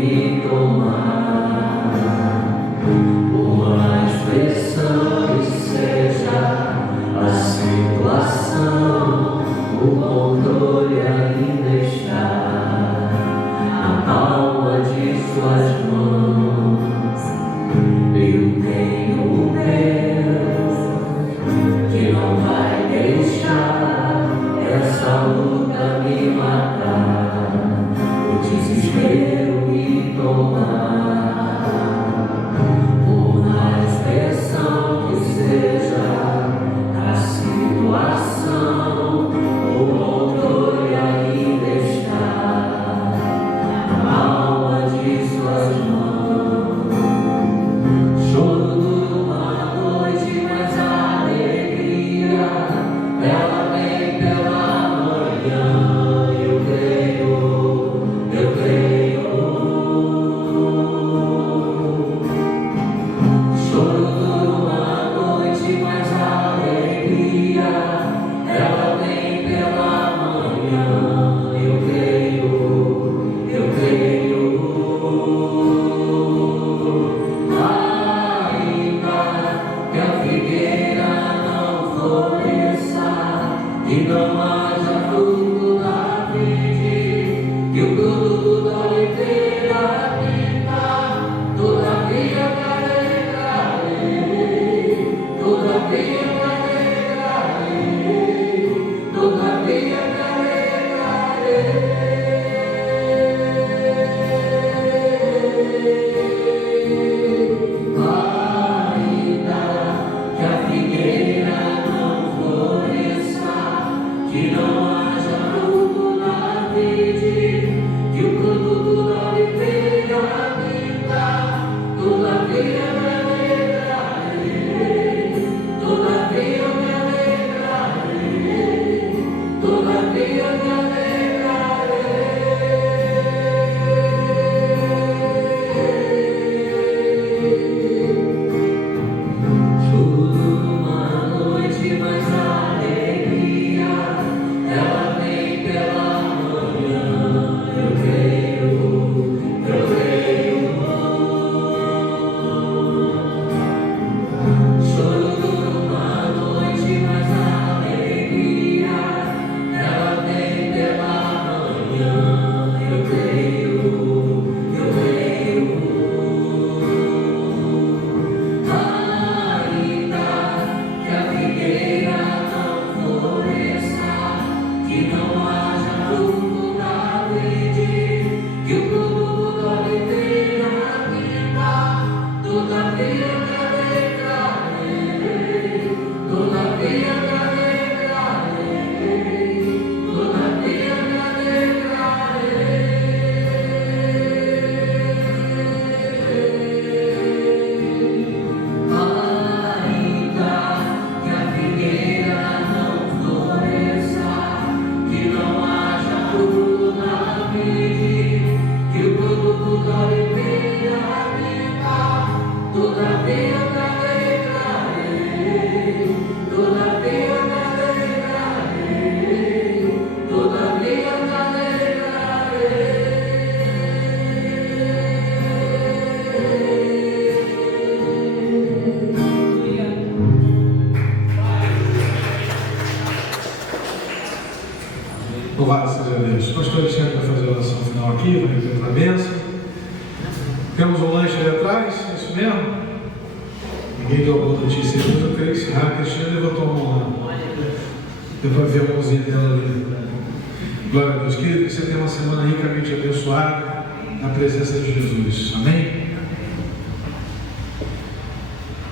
essa luta me matar, o desespero me tomar, por mais pressão que seja a situação, o controle ainda está na palma de suas mãos. Choro dura uma noite, mas a alegria ela vem pela manhã. Eu creio, eu creio. Choro dura uma noite, mas a alegria ela vem pela manhã. Eu creio, eu creio. Ainda que a figueira não floresça e não haja fruto na vide, que o produto da oliveira pinta, todavia me alegrarei, todavia me alegrarei, todavia me alegrarei. Ainda que a figueira não floresça, que não haja fruto na vide, que o produto da oliveira minta, todavia me alegrarei, todavia me alegrarei, todavia me alegrarei. Choro numa noite, mas a alegria ela vem pela manhã. Eu creio, eu creio. Choro numa noite, mas a alegria ela vem pela manhã. Eu creio, eu creio. Ainda que a figueira não floresça, que não haja fruto na vide, que o produto da oliveira minta, todavia me alegrarei, todavia me alegrarei, todavia me alegrarei. Ainda que a figueira não floresça, que não haja fruto na vide, que o produto da oliveira minta, todavia me alegrarei, todavia me alegrarei, todavia me alegrarei. Louvado seja Deus. Pastor Alexandre vai fazer a oração final aqui, vai repetir a bênção. Temos um lanche ali atrás, é isso mesmo? Ninguém deu a boa notícia, mas eu queria encerrar. A Cristina levantou a mão lá. Deu para ver a mãozinha dela ali. Glória a Deus. Querido, que você tenha uma semana ricamente abençoada na presença de Jesus. Amém?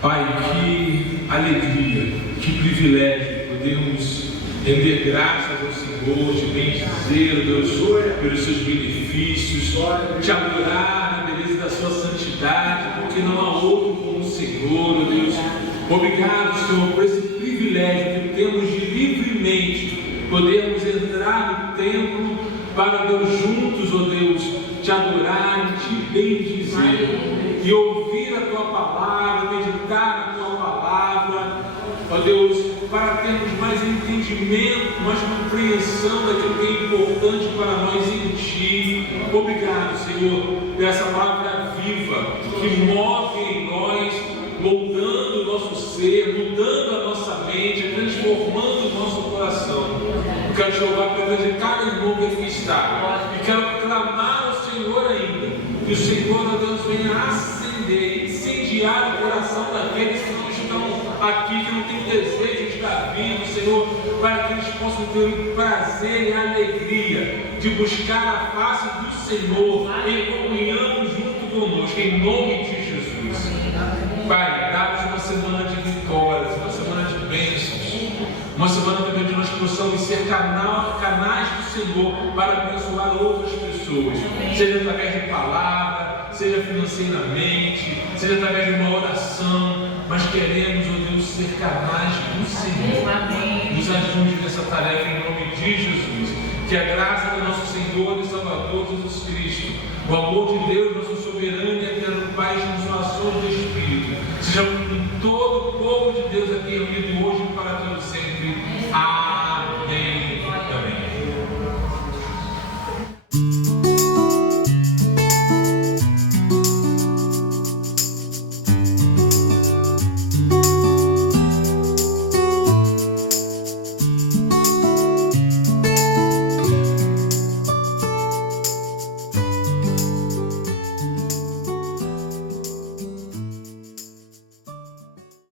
Pai, que alegria, que privilégio podemos render graças ao Senhor, te bendizer, Deus, pelos seus benefícios, te adorar na beleza da sua santidade, porque não há outro como o Senhor, oh Deus. Obrigado, Senhor, por esse privilégio que temos de livremente podermos entrar no templo para, Deus, juntos, oh Deus, te adorar, te bendizer e ouvir a tua palavra, meditar na tua palavra, ó Deus, para termos mais entendimento, mais compreensão daquilo que é importante para nós em Ti. Obrigado, Senhor, por essa palavra viva que move em nós, moldando o nosso ser, mudando a nossa mente, transformando o nosso coração. Eu quero te louvar pela vida de cada irmão que aqui está e quero clamar ao Senhor ainda, que o Senhor, ó Deus, venha acender, incendiar o coração daqueles que não estão aqui, que não têm desejo de estar vindo, Senhor, para que eles possam ter o prazer e a alegria de buscar a face do Senhor em comunhão junto conosco, em nome de Jesus. Pai, dá-nos uma semana de vitórias, uma semana de bênçãos, uma semana também de nós possamos ser canais do Senhor para abençoar outras pessoas, seja através de palavra, seja financeiramente, seja através de uma oração, mas queremos, ó Deus, ser canais do Senhor. Nos ajude nessa tarefa em nome de Jesus. Que a graça do nosso Senhor e Salvador Jesus Cristo, o amor de Deus, nosso soberano